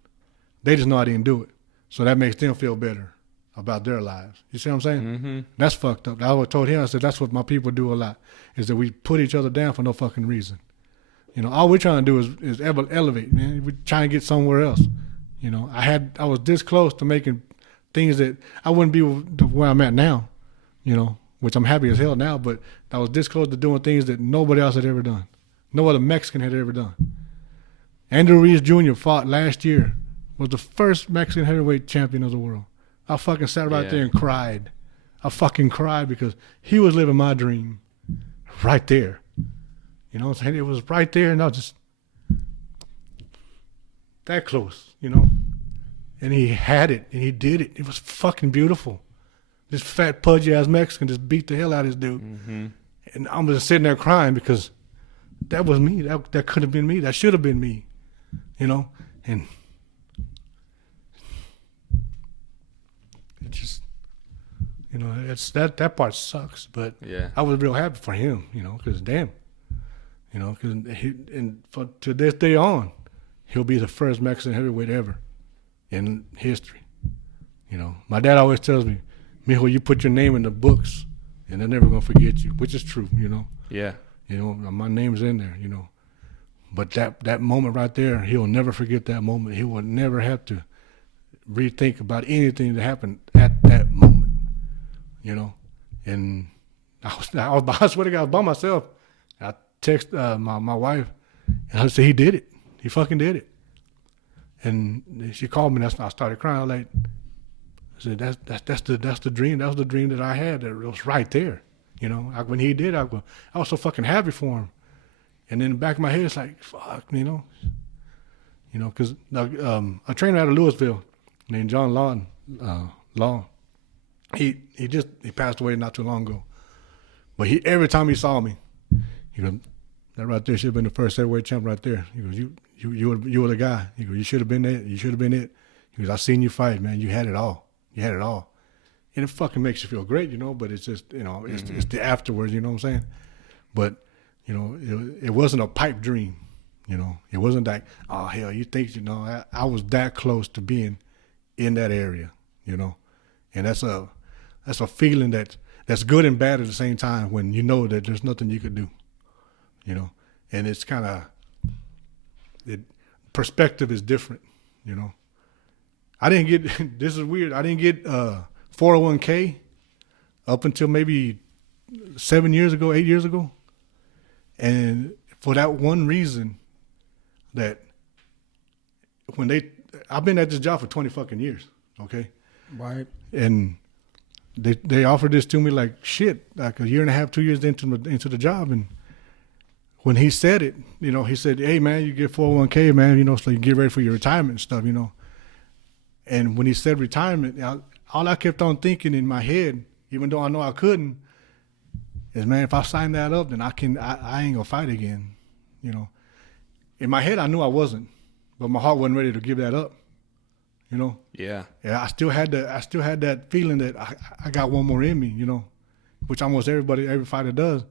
they just know I didn't do it. So that makes them feel better about their lives. You see what I'm saying? Mm-hmm. That's fucked up. I always told him, I said, that's what my people do a lot, is that we put each other down for no fucking reason. You know, all we're trying to do is elevate, man. We're trying to get somewhere else. You know, I was this close to making things that I wouldn't be where I'm at now, you know, which I'm happy as hell now, but I was this close to doing things that nobody else had ever done. No other Mexican had ever done. Andrew Ruiz Jr. fought last year, was the first Mexican heavyweight champion of the world. I fucking sat right there and cried. I fucking cried because he was living my dream right there. You know what I'm saying? It was right there, and I was just that close, you know? And he had it, and he did it. It was fucking beautiful. This fat, pudgy-ass Mexican just beat the hell out of this dude. Mm-hmm. And I'm just sitting there crying because that was me. That could have been me. That should have been me, you know? And it just, you know, it's that part sucks. But I was real happy for him, you know, because damn, you know, to this day on, he'll be the first Mexican heavyweight ever in history. You know, my dad always tells me, Mijo, you put your name in the books and they're never going to forget you, which is true, you know. Yeah. You know, my name's in there, you know. But that moment right there, he'll never forget that moment. He will never have to rethink about anything that happened at that moment, you know. And I swear to God, I was by myself. I text my wife, and I said, he did it. He fucking did it. And she called me, and I started crying. Like, I said, that's the dream. That was the dream that I had. That was right there. You know, when he did, I was so fucking happy for him. And in the back of my head, it's like, fuck, you know, because a trainer out of Louisville named John Long, he passed away not too long ago. But every time he saw me, he goes, that right there should have been the first heavyweight champ right there. He goes, you were the guy. He goes, you should have been it. You should have been it. He goes, I seen you fight, man. You had it all. You had it all. And it fucking makes you feel great, you know, but it's just, you know, it's the afterwards, you know what I'm saying? But, You know, it wasn't a pipe dream. You know, it wasn't like, oh hell, you think, you know, I was that close to being in that area, you know, and that's a feeling that's good and bad at the same time when you know that there's nothing you could do, you know, and it's kind of, perspective is different, you know. I didn't get, this is weird, I didn't get 401k up until maybe 8 years ago. And for that one reason, that I've been at this job for 20 fucking years, okay? Right. And they offered this to me like shit, like a year and a half, 2 years into the job. And when he said it, you know, he said, hey man, you get 401k, man, you know, so you get ready for your retirement and stuff, you know. And when he said retirement, all I kept on thinking in my head, even though I know I couldn't, is man, if I sign that up, then I ain't gonna fight again, you know. In my head, I knew I wasn't, but my heart wasn't ready to give that up, you know. Yeah. Yeah, I still had that feeling that I got one more in me, you know, which almost every fighter does.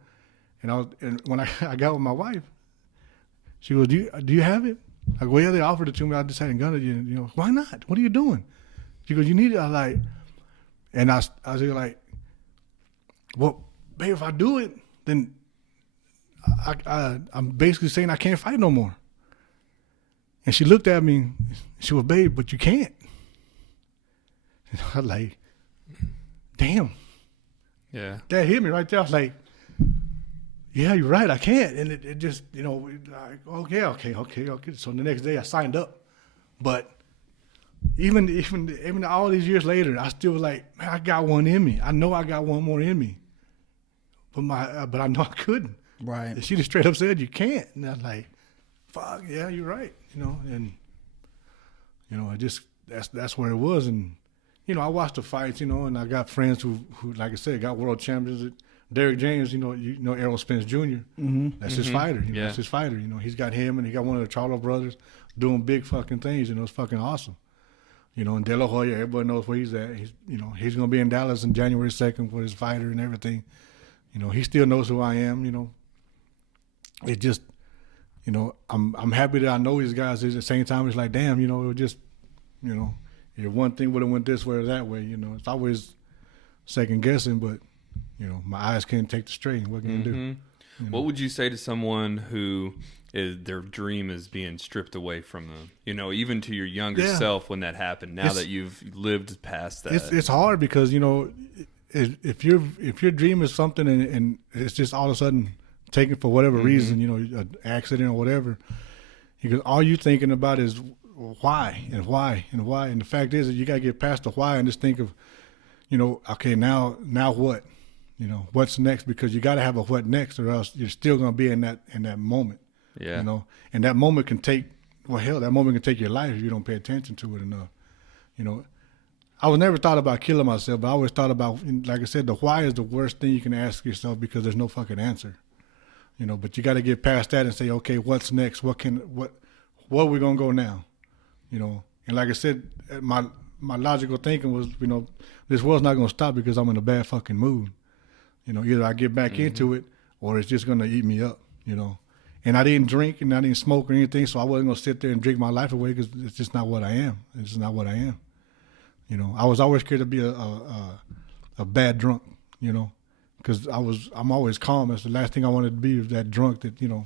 And when I got with my wife, she goes, do you have it? I go, well, yeah, they offered it to me. I just hadn't got it yet. You know, why not? What are you doing? She goes, you need it. I was like, and I was like, well, babe, if I do it, then I'm basically saying I can't fight no more. And she looked at me, she was, babe, but you can't. And I was like, damn. Yeah. That hit me right there. I was like, yeah, you're right, I can't. And it just, you know, like, okay. So the next day I signed up. But even all these years later, I still was like, man, I got one in me. I know I got one more in me. But I know I couldn't. Right. And she just straight up said, you can't. And I was like, fuck, yeah, you're right. You know, and, you know, that's where it was. And, you know, I watched the fights, you know, and I got friends who like I said, got world champions. Derek James, you know Errol Spence Jr. Mm-hmm. That's his fighter. You know, Yeah. That's his fighter. You know, he's got him and he got one of the Charlo brothers doing big fucking things. You know, it's fucking awesome. You know, and De La Hoya, everybody knows where he's at. He's going to be in Dallas on January 2nd for his fighter and everything. You know, he still knows who I am. You know, it just, you know, I'm happy that I know these guys. At the same time, it's like, damn, you know, it was just, you know, if one thing would have went this way or that way, you know, it's always second guessing, but, you know, my eyes can't take the strain. What can you do? You know? What would you say to someone who their dream is being stripped away from them? You know, even to your younger self when that happened. Now that you've lived past that, it's hard because, you know, if your dream is something and it's just all of a sudden taken for whatever reason, you know, an accident or whatever, because all you're thinking about is why and why and why. And the fact is that you got to get past the why and just think of, you know, okay, now what? You know, what's next? Because you got to have a what next, or else you're still going to be in that moment. Yeah. You know, and that moment can take, well, hell, that moment can take your life if you don't pay attention to it enough. You know, I was never thought about killing myself, but I always thought about, like I said, the why is the worst thing you can ask yourself because there's no fucking answer. You know, but you got to get past that and say, okay, what's next? What are we going to go now? You know, and like I said, my logical thinking was, you know, this world's not going to stop because I'm in a bad fucking mood. You know, either I get back into it or it's just going to eat me up, you know. And I didn't drink and I didn't smoke or anything, so I wasn't going to sit there and drink my life away because it's just not what I am. It's just not what I am. You know, I was always scared to be a bad drunk, you know, because I'm always calm. That's the last thing I wanted to be, was that drunk that, you know,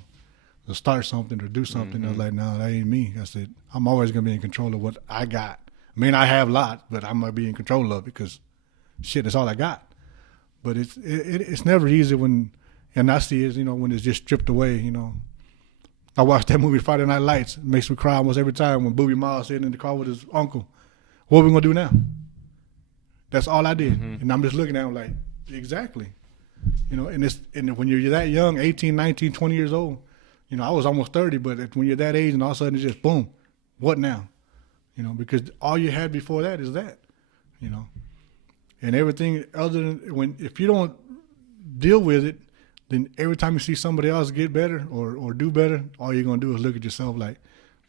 to start something or do something. I was like, no, that ain't me. I said, I'm always going to be in control of what I got. I mean, I have a lot, but I'm going to be in control of it because, shit, that's all I got. But it's never easy when, and I see it, you know, when it's just stripped away, you know. I watched that movie Friday Night Lights. It makes me cry almost every time when Booby Miles sitting in the car with his uncle. What are we going to do now? That's all I did. And I'm just looking at him like, exactly. You know, and when you're that young, 18, 19, 20 years old, you know, I was almost 30, but when you're that age and all of a sudden it's just boom, what now? You know, because all you had before that is that, you know. And everything other than if you don't deal with it, then every time you see somebody else get better or do better, all you're going to do is look at yourself like,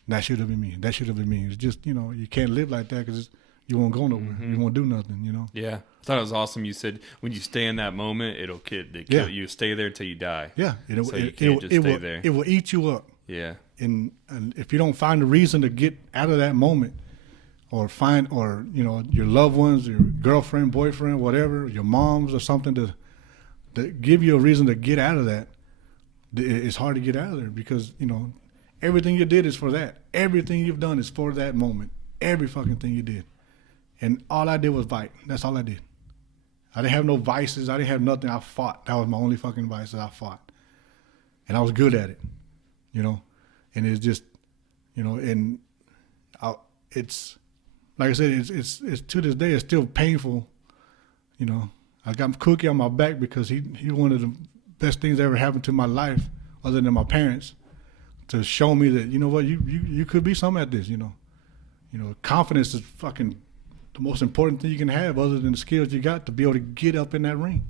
that should have been me. That should have been me. It's just, you know, you can't live like that because you won't go nowhere. You won't do nothing, you know? Yeah. I thought it was awesome. You said when you stay in that moment, it'll kill you. Stay there till you die. Yeah. So you can't just stay there. It will eat you up. Yeah. And if you don't find a reason to get out of that moment, or you know, your loved ones, your girlfriend, boyfriend, whatever, your moms or something to give you a reason to get out of that, it's hard to get out of there because, you know, everything you did is for that. Everything you've done is for that moment. Every fucking thing you did. And all I did was fight. That's all I did. I didn't have no vices. I didn't have nothing. I fought. That was my only fucking vice that I fought. And I was good at it, you know. And it's just, you know, and it's, like I said, it's to this day, it's still painful, you know. I got Cookie on my back because he one of the best things that ever happened to my life, other than my parents, to show me that, you know what, you could be something at this, you know. You know, confidence is fucking the most important thing you can have, other than the skills you got to be able to get up in that ring.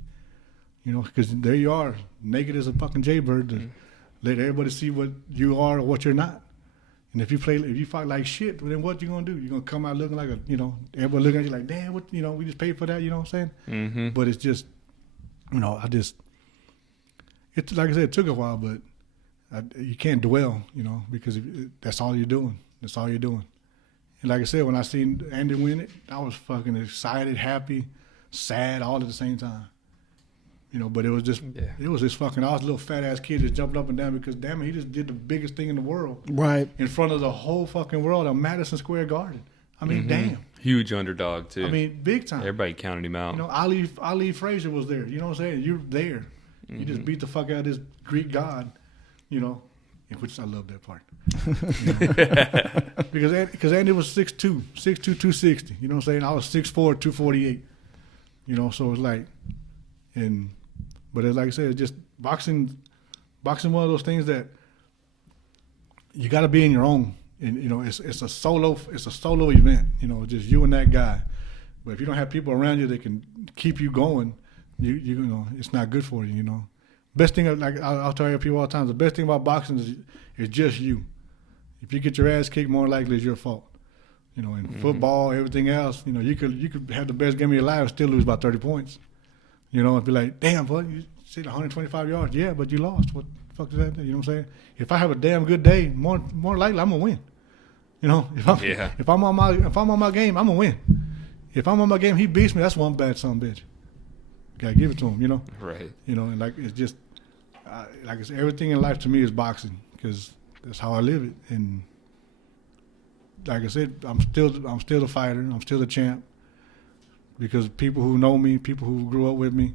You know, because there you are, naked as a fucking jaybird, to let everybody see what you are or what you're not. And if you fight like shit, then what you gonna do? You're gonna come out looking like a, you know, everybody looking at you like, damn, what, you know, we just paid for that, you know what I'm saying? Mm-hmm. But it's just, you know, it's like I said, it took a while, but you can't dwell, you know, because that's all you're doing. That's all you're doing. And like I said, when I seen Andy win it, I was fucking excited, happy, sad, all at the same time. You know, but it was just, it was this fucking awesome little fat ass kid just jumping up and down because, damn it, he just did the biggest thing in the world. Right. In front of the whole fucking world on Madison Square Garden. I mean, damn. Huge underdog, too. I mean, big time. Everybody counted him out. You know, Ali Frazier was there. You know what I'm saying? You're there. You just beat the fuck out of this Greek god, you know, which I love that part. You know? Because Andy was 6'2", 260. You know what I'm saying? I was 6'4", 248. You know, so it's like, but it's like I said, it's just boxing one of those things that you got to be in your own. And, you know, it's a solo event, you know, just you and that guy. But if you don't have people around you that can keep you going, you know, it's not good for you, you know. Best thing, like I'll tell people all the time, the best thing about boxing is just you. If you get your ass kicked, more likely it's your fault. You know, in football, everything else, you know, you could have the best game of your life and still lose by 30 points. You know, and be like, damn, boy, you hit 125 yards. Yeah, but you lost. What the fuck does that do? You know what I'm saying? If I have a damn good day, more likely I'm gonna win. You know, if I'm on my game, I'm gonna win. If I'm on my game, he beats me. That's one bad son of a bitch. Gotta give it to him. You know, right? You know, and like it's just like I said, everything in life to me is boxing because that's how I live it. And like I said, I'm still a fighter. I'm still a champ. Because people who know me, people who grew up with me,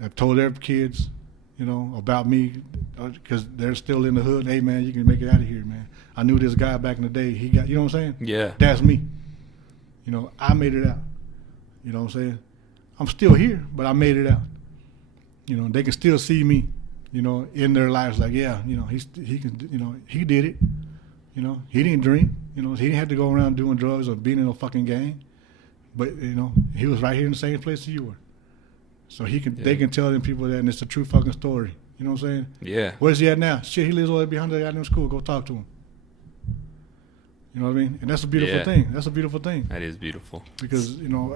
have told their kids, you know, about me, because they're still in the hood. Hey, man, you can make it out of here, man. I knew this guy back in the day. He got, you know what I'm saying? Yeah. That's me. You know, I made it out. You know what I'm saying? I'm still here, but I made it out. You know, they can still see me, you know, in their lives. Like, yeah, you know, he can, you know, he did it. You know, he didn't drink. You know, he didn't have to go around doing drugs or being in a fucking gang. But, you know, he was right here in the same place that you were. So they can tell them people that, and it's a true fucking story. You know what I'm saying? Yeah. Where's he at now? Shit, he lives all the way behind the goddamn school. Go talk to him. You know what I mean? And that's a beautiful thing. That's a beautiful thing. That is beautiful. Because, you know,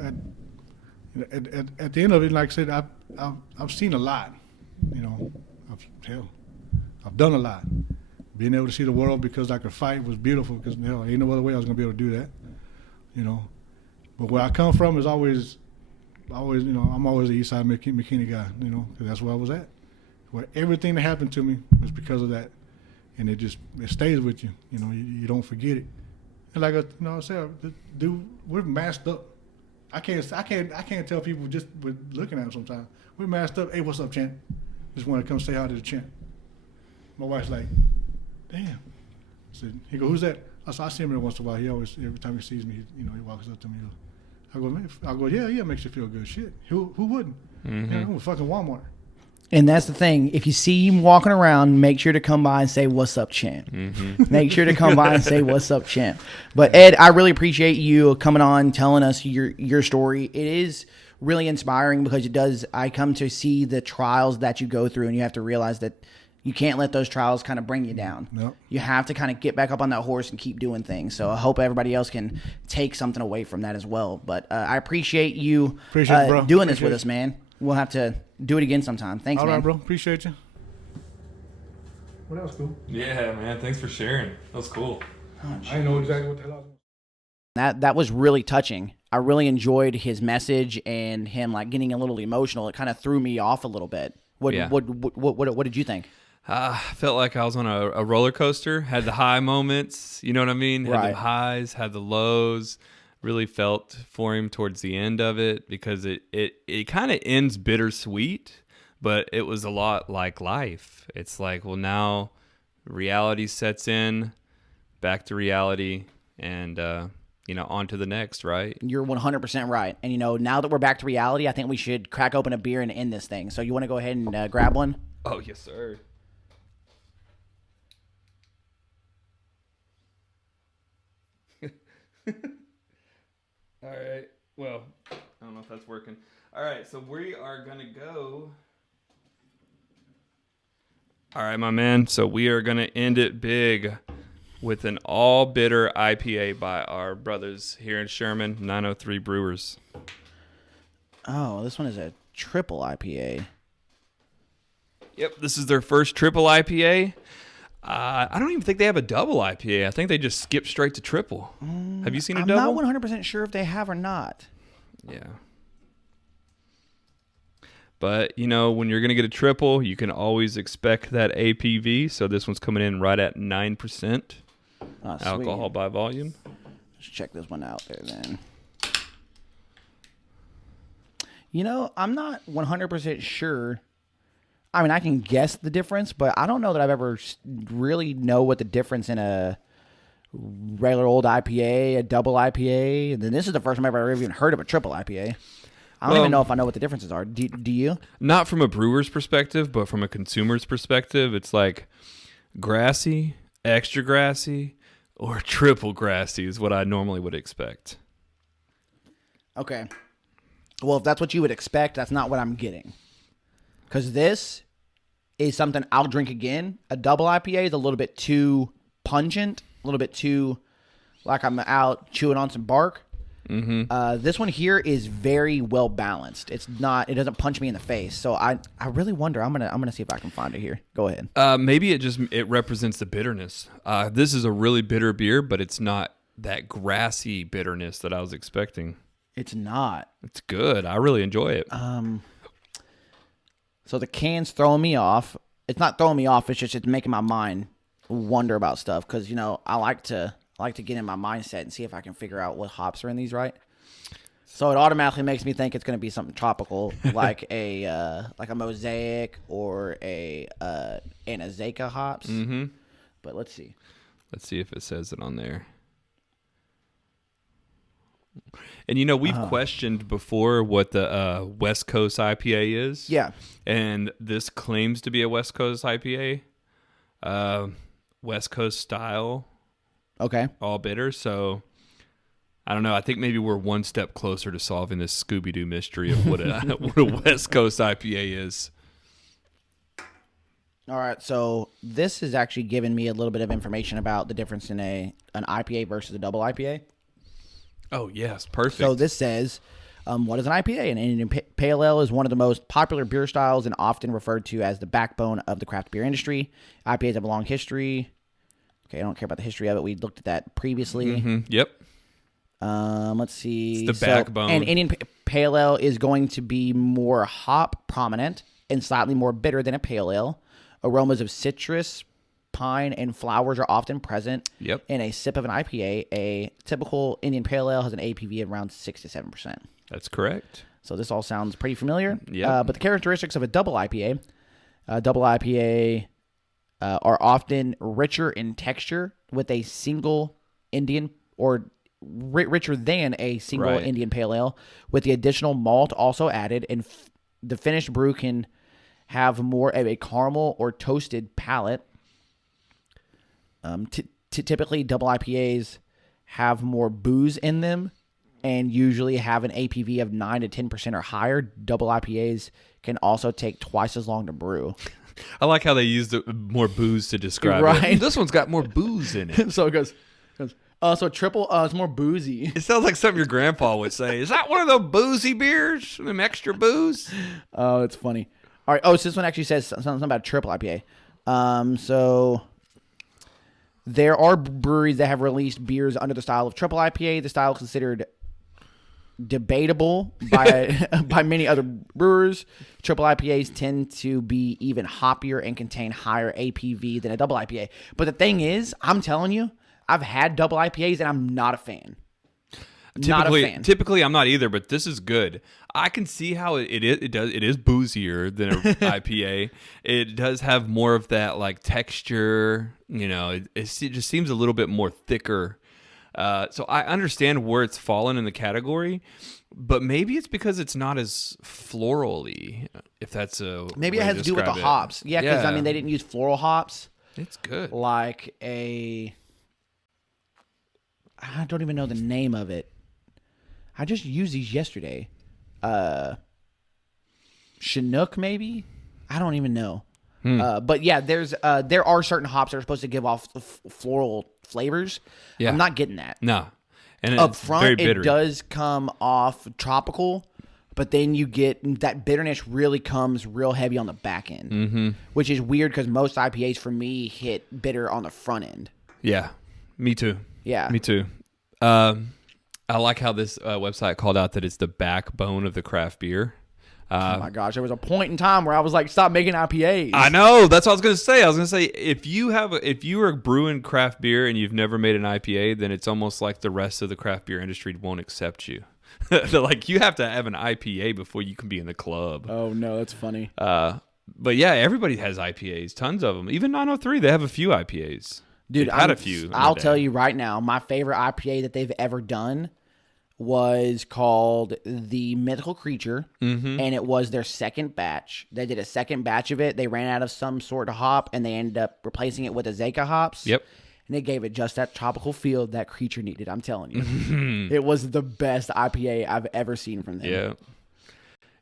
at the end of it, like I said, I've seen a lot. You know, I've done a lot. Being able to see the world because I could fight was beautiful because, you know, ain't no other way I was going to be able to do that. You know. But where I come from is always, you know, I'm always the East Side McKinney guy, you know, because that's where I was at. Where everything that happened to me was because of that, and it stays with you. You know, you don't forget it. And like, you know, I said, dude, we're masked up. I can't tell people just with looking at them sometimes. We're masked up. Hey, what's up, champ? Just want to come say hi to the champ. My wife's like, damn. I said, he goes, who's that? I said, I see him every once in a while. He always, every time he sees me, he walks up to me. I go, yeah, makes you feel good. Shit, who wouldn't? Mm-hmm. You know, fucking Walmart. And that's the thing. If you see him walking around, make sure to come by and say, what's up, champ? Mm-hmm. Make sure to come by and say, what's up, champ? But Ed, I really appreciate you coming on, telling us your story. It is really inspiring because I come to see the trials that you go through, and you have to realize that You can't let those trials kind of bring you down. Nope. You have to kind of get back up on that horse and keep doing things. So I hope everybody else can take something away from that as well. But I appreciate you doing this with us, man. We'll have to do it again sometime. Thanks, man. All right, bro. Appreciate you. What else, cool? Yeah, man. Thanks for sharing. That was cool. I know exactly what the hell I was. That was really touching. I really enjoyed his message and him like getting a little emotional. It kind of threw me off a little bit. What did you think? Felt like I was on a roller coaster. Had the high moments, you know what I mean? Had the highs, had the lows. Really felt for him towards the end of it because it kind of ends bittersweet, but it was a lot like life. It's like, well, now reality sets in, back to reality, and on to the next, right? You're 100% right. And now that we're back to reality, I think we should crack open a beer and end this thing. So you want to go ahead and grab one? Oh, yes, sir. All right. Well, I don't know if that's working. All right, so we are going to go. All right, my man. So we are going to end it big with an all-bitter IPA by our brothers here in Sherman, 903 Brewers. Oh, this one is a triple IPA. Yep, this is their first triple IPA. I don't even think they have a double IPA. I think they just skip straight to triple. Have you seen a double? I'm not 100% sure if they have or not. Yeah. But, when you're going to get a triple, you can always expect that APV. So this one's coming in right at 9% alcohol by volume. Let's check this one out there then. I'm not 100% sure. I mean, I can guess the difference, but I don't know that I've ever really know what the difference in a regular old IPA, a double IPA, and then this is the first time I've ever even heard of a triple IPA. I don't even know if I know what the differences are. Do you? Not from a brewer's perspective, but from a consumer's perspective, it's like grassy, extra grassy, or triple grassy is what I normally would expect. Okay. Well, if that's what you would expect, that's not what I'm getting. Because this is something I'll drink again. A double IPA is a little bit too pungent, a little bit too like I'm out chewing on some bark. Mm-hmm. This one here is very well balanced. It doesn't punch me in the face. So I really wonder. I'm gonna see if I can find it here. Go ahead. Maybe it represents the bitterness. This is a really bitter beer, but it's not that grassy bitterness that I was expecting. It's not. It's good. I really enjoy it. So the can's throwing me off. It's not throwing me off. It's making my mind wonder about stuff because I like to get in my mindset and see if I can figure out what hops are in these, right? So it automatically makes me think it's going to be something tropical, like a Mosaic or a Anazaca hops. Mm-hmm. But let's see. Let's see if it says it on there. And we've questioned before what the West Coast IPA is. Yeah. And this claims to be a West Coast IPA. West Coast style. Okay. All bitter. So I don't know. I think maybe we're one step closer to solving this Scooby-Doo mystery of what a West Coast IPA is. All right. So this is actually giving me a little bit of information about the difference in an IPA versus a double IPA. Oh, yes. Perfect. So this says, what is an IPA? An Indian Pale Ale is one of the most popular beer styles and often referred to as the backbone of the craft beer industry. IPAs have a long history. Okay, I don't care about the history of it. We looked at that previously. Mm-hmm. Yep. Let's see. It's the backbone. An Indian Pale Ale is going to be more hop prominent and slightly more bitter than a Pale Ale. Aromas of citrus, pine, and flowers are often present in a sip of an IPA. A typical Indian Pale Ale has an APV of around 6 to 7%. That's correct. So this all sounds pretty familiar. Yeah. But the characteristics of a double IPA are often richer in texture with a single Indian or richer than a single Indian Pale Ale with the additional malt also added, and the finished brew can have more of a caramel or toasted palate. Typically, double IPAs have more booze in them and usually have an APV of 9 to 10% or higher. Double IPAs can also take twice as long to brew. I like how they used more booze to describe Right. it. This one's got more booze in it. So it goes so triple, it's more boozy. It sounds like something your grandpa would say. Is that one of those boozy beers? Them extra booze? Oh, it's funny. All right. Oh, so this one actually says something about triple IPA. So there are breweries that have released beers under the style of triple IPA. The style is considered debatable by many other brewers. Triple IPAs tend to be even hoppier and contain higher APV than a double IPA. But the thing is, I'm telling you, I've had double IPAs and I'm not a fan. Not a fan. Typically, I'm not either, but this is good. I can see how it is boozier than an IPA. It does have more of that like texture. You know, it just seems a little bit more thicker. So I understand where it's fallen in the category, but maybe it's because it's not as florally. If that's a Maybe way it has to do with the describe it. hops. Yeah, because I mean they didn't use floral hops. It's good. Like I don't even know the name of it. I just used these yesterday. Chinook, maybe? I don't even know. But yeah, there are certain hops that are supposed to give off floral flavors. Yeah. I'm not getting that. No. And Up it's front, very it bitter. does come off tropical, but then you get that bitterness really comes real heavy on the back end, which is weird because most IPAs for me hit bitter on the front end. Yeah. Me too. Yeah. Me too. I like how this website called out that it's the backbone of the craft beer. Oh my gosh, there was a point in time where I was like, stop making IPAs. I know. That's what I was going to say. I was going to say, if you are brewing craft beer and you've never made an IPA, then it's almost like the rest of the craft beer industry won't accept you. They're like, you have to have an IPA before you can be in the club. Oh no, that's funny. But yeah, everybody has IPAs, tons of them. Even 903, they have a few IPAs. Dude, They've had a few. I'll tell you right now, my favorite IPA that they've ever done was called the Mythical Creature, and it was their second batch. They did a second batch of it. They ran out of some sort of hop, and they ended up replacing it with Azeka hops. Yep. And it gave it just that tropical feel that Creature needed. I'm telling you. It was the best IPA I've ever seen from them. Yeah.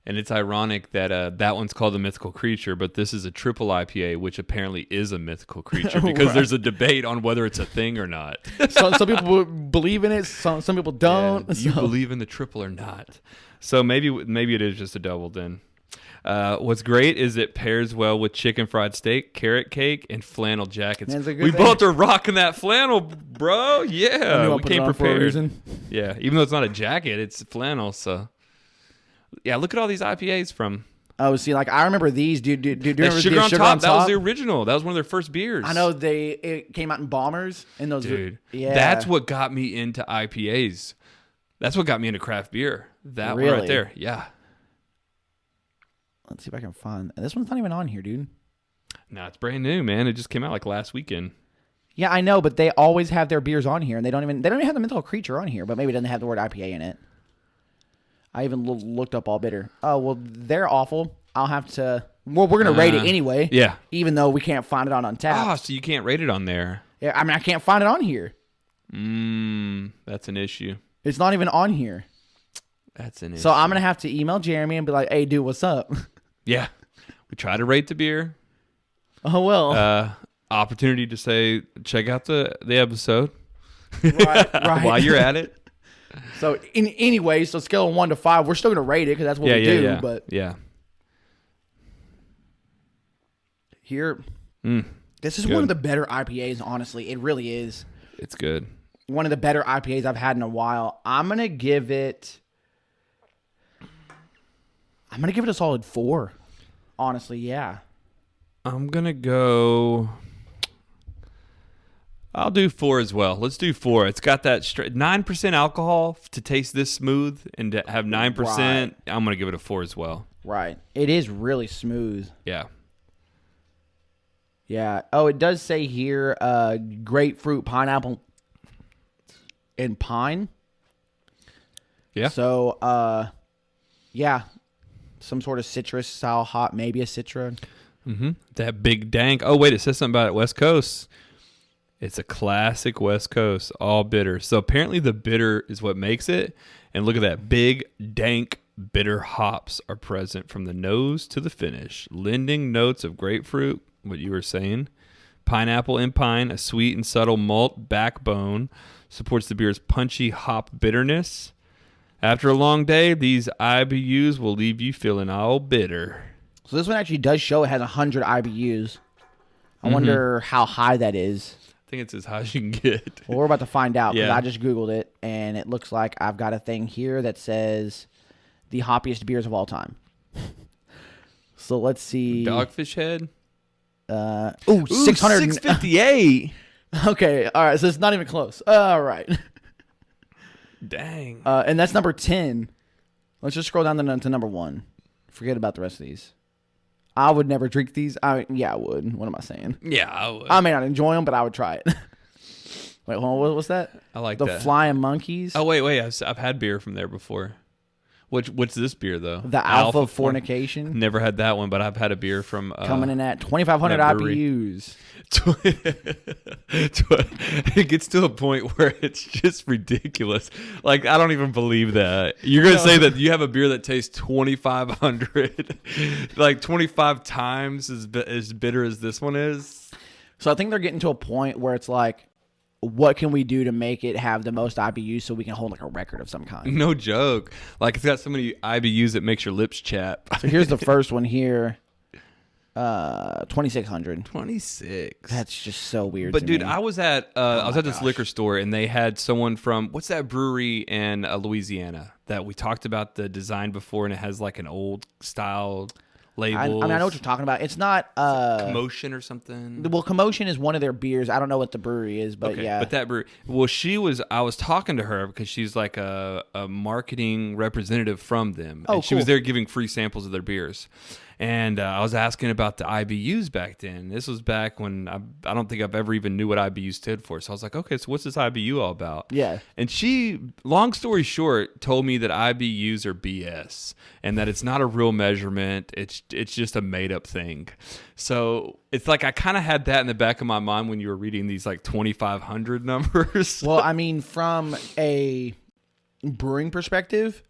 And it's ironic that that one's called the Mythical Creature, but this is a triple IPA, which apparently is a mythical creature because there's a debate on whether it's a thing or not. Some people believe in it, some people don't. Yeah, do you believe in the triple or not? So maybe it is just a double then. What's great is it pairs well with chicken fried steak, carrot cake, and flannel jackets. Man, it's a good We thing. both are rocking that flannel, bro. I Yeah, knew I we put it came on for a prepared. reason. Yeah, even though it's not a jacket, it's flannel. So yeah, look at all these IPAs from. Oh, see, like I remember these, dude. Do you That remember sugar the on Sugar top, on that Top? was the original. That was one of their first beers. I know it came out in bombers and those. Dude. Yeah, That's what got me into IPAs. That's what got me into craft beer. That one right Really? there. Yeah. Let's see if I can find. This one's not even on here, dude. No, it's brand new, man. It just came out like last weekend. Yeah, I know, but they always have their beers on here, and they don't even have the Mythical Creature on here, but maybe it doesn't have the word IPA in it. I even looked up All Bitter. Oh well, they're awful. I'll have to. Well, we're gonna rate it anyway. Yeah. Even though we can't find it on Oh, Untappd. so you can't rate it on there. Yeah, I mean I can't find it on here. That's an issue. It's not even on here. That's an issue. So I'm gonna have to email Jeremy and be like, "Hey, dude, what's up?" Yeah. We try to rate the beer. Oh well. Opportunity to say, check out the episode right. while you're at it. So anyway, so scale of 1 to 5, we're still gonna rate it because that's what we do. Yeah. But yeah. here, this is Good. one of the better IPAs. Honestly, it really is It's good. one of the better IPAs I've had in a while. I'm gonna give it a solid 4. Honestly, yeah. I'm going to go. I'll do 4 as well. Let's do 4. It's got that 9% alcohol to taste this smooth and to have 9%. Right. I'm going to give it a 4 as well. Right. It is really smooth. Yeah. Yeah. Oh, it does say here grapefruit, pineapple, and pine. Yeah. So, yeah. Some sort of citrus style hop, maybe a Citra. That big dank. Oh, wait. It says something about it. West Coast. It's a classic West Coast, all bitter. So apparently the bitter is what makes it. And look at that big, dank bitter hops are present from the nose to the finish, lending notes of grapefruit, what you were saying, pineapple and pine, a sweet and subtle malt backbone, supports the beer's punchy hop bitterness. After a long day, these IBUs will leave you feeling all bitter. So this one actually does show it has 100 IBUs. I wonder how high that is. I think it's as high as you can get. Well, we're about to find out because Yeah. I just Googled it, and it looks like I've got a thing here that says the hoppiest beers of all time. So let's see. Dogfish Head? 600. 658. Okay, all right, so it's not even close. All right. Dang. And that's number 10. Let's just scroll down to number 1. Forget about the rest of these. I would never drink these. Yeah, I would. What am I saying? Yeah, I would. I may not enjoy them, but I would try it. Wait, hold on. What's that? I like the that. Flying Monkeys. Oh, wait. I've had beer from there before. What's this beer, though? The Alpha Fornication. Never had that one, but I've had a beer from... coming in at 2,500 that brewery. IBUs. It gets to a point where it's just ridiculous. Like, I don't even believe that. You're going to say that you have a beer that tastes 2,500, like 25 times as bitter as this one is? So I think they're getting to a point where it's like, what can we do to make it have the most IBUs so we can hold like a record of some kind? No joke. Like, it's got so many IBUs that makes your lips chap. So here's the first one here. 2,600. 26. That's just so weird. But to dude, me. I was at this gosh. liquor store, and they had someone from what's that brewery in Louisiana that we talked about the design before, and it has like an old style label. I know what you're talking about. It's not Commotion or something. Well, Commotion is one of their beers. I don't know what the brewery is, but Okay, yeah. but that brewery. Well, I was talking to her because she's like a marketing representative from them, Oh, and she was cool. there giving free samples of their beers. And I was asking about the IBUs back then. This was back when I don't think I've ever even knew what IBU stood for. So I was like, okay, so what's this IBU all about? Yeah. And she, long story short, told me that IBUs are BS and that it's not a real measurement. It's just a made up thing. So it's like I kind of had that in the back of my mind when you were reading these like 2,500 numbers. Well, I mean, from a brewing perspective,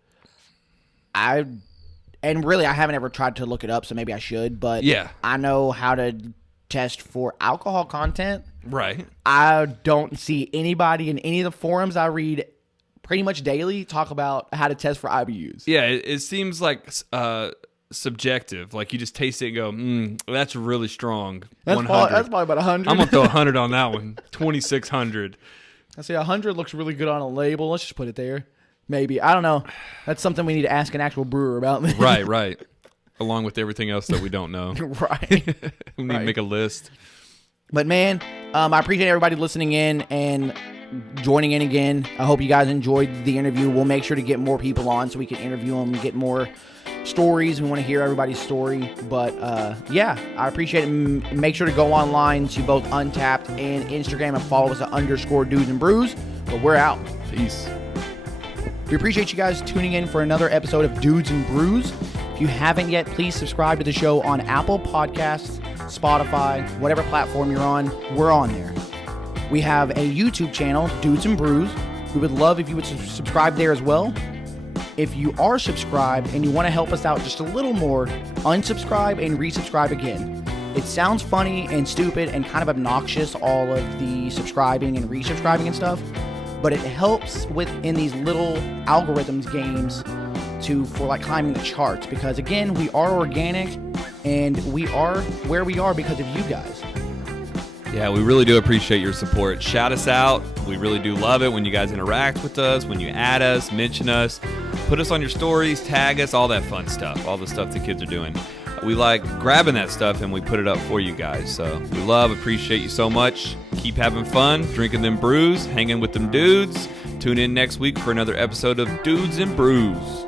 and really, I haven't ever tried to look it up, so maybe I should. But Yeah. I know how to test for alcohol content. Right. I don't see anybody in any of the forums I read pretty much daily talk about how to test for IBUs. Yeah, it seems like subjective. Like you just taste it and go, that's really strong. That's 100. probably about 100. I'm going to throw 100 on that one. 2,600. I say 100 looks really good on a label. Let's just put it there. Maybe. I don't know. That's something we need to ask an actual brewer about. Right. Along with everything else that we don't know. Right. We need to make a list. But man, I appreciate everybody listening in and joining in again. I hope you guys enjoyed the interview. We'll make sure to get more people on so we can interview them, get more stories. We want to hear everybody's story. But yeah, I appreciate it. Make sure to go online to both Untapped and Instagram and follow us at _Dudes and Brews. But we're out. Peace. We appreciate you guys tuning in for another episode of Dudes and Brews. If you haven't yet, please subscribe to the show on Apple Podcasts, Spotify, whatever platform you're on. We're on there. We have a YouTube channel, Dudes and Brews. We would love if you would subscribe there as well. If you are subscribed and you want to help us out just a little more, unsubscribe and resubscribe again. It sounds funny and stupid and kind of obnoxious, all of the subscribing and resubscribing and stuff, but it helps in these little algorithms games for like climbing the charts, because again, we are organic and we are where we are because of you guys. Yeah, we really do appreciate your support. Shout us out. We really do love it when you guys interact with us, when you add us, mention us, put us on your stories, tag us, all that fun stuff, all the stuff the kids are doing. We like grabbing that stuff and we put it up for you guys. So we appreciate you so much. Keep having fun, drinking them brews, hanging with them dudes. Tune in next week for another episode of Dudes and Brews.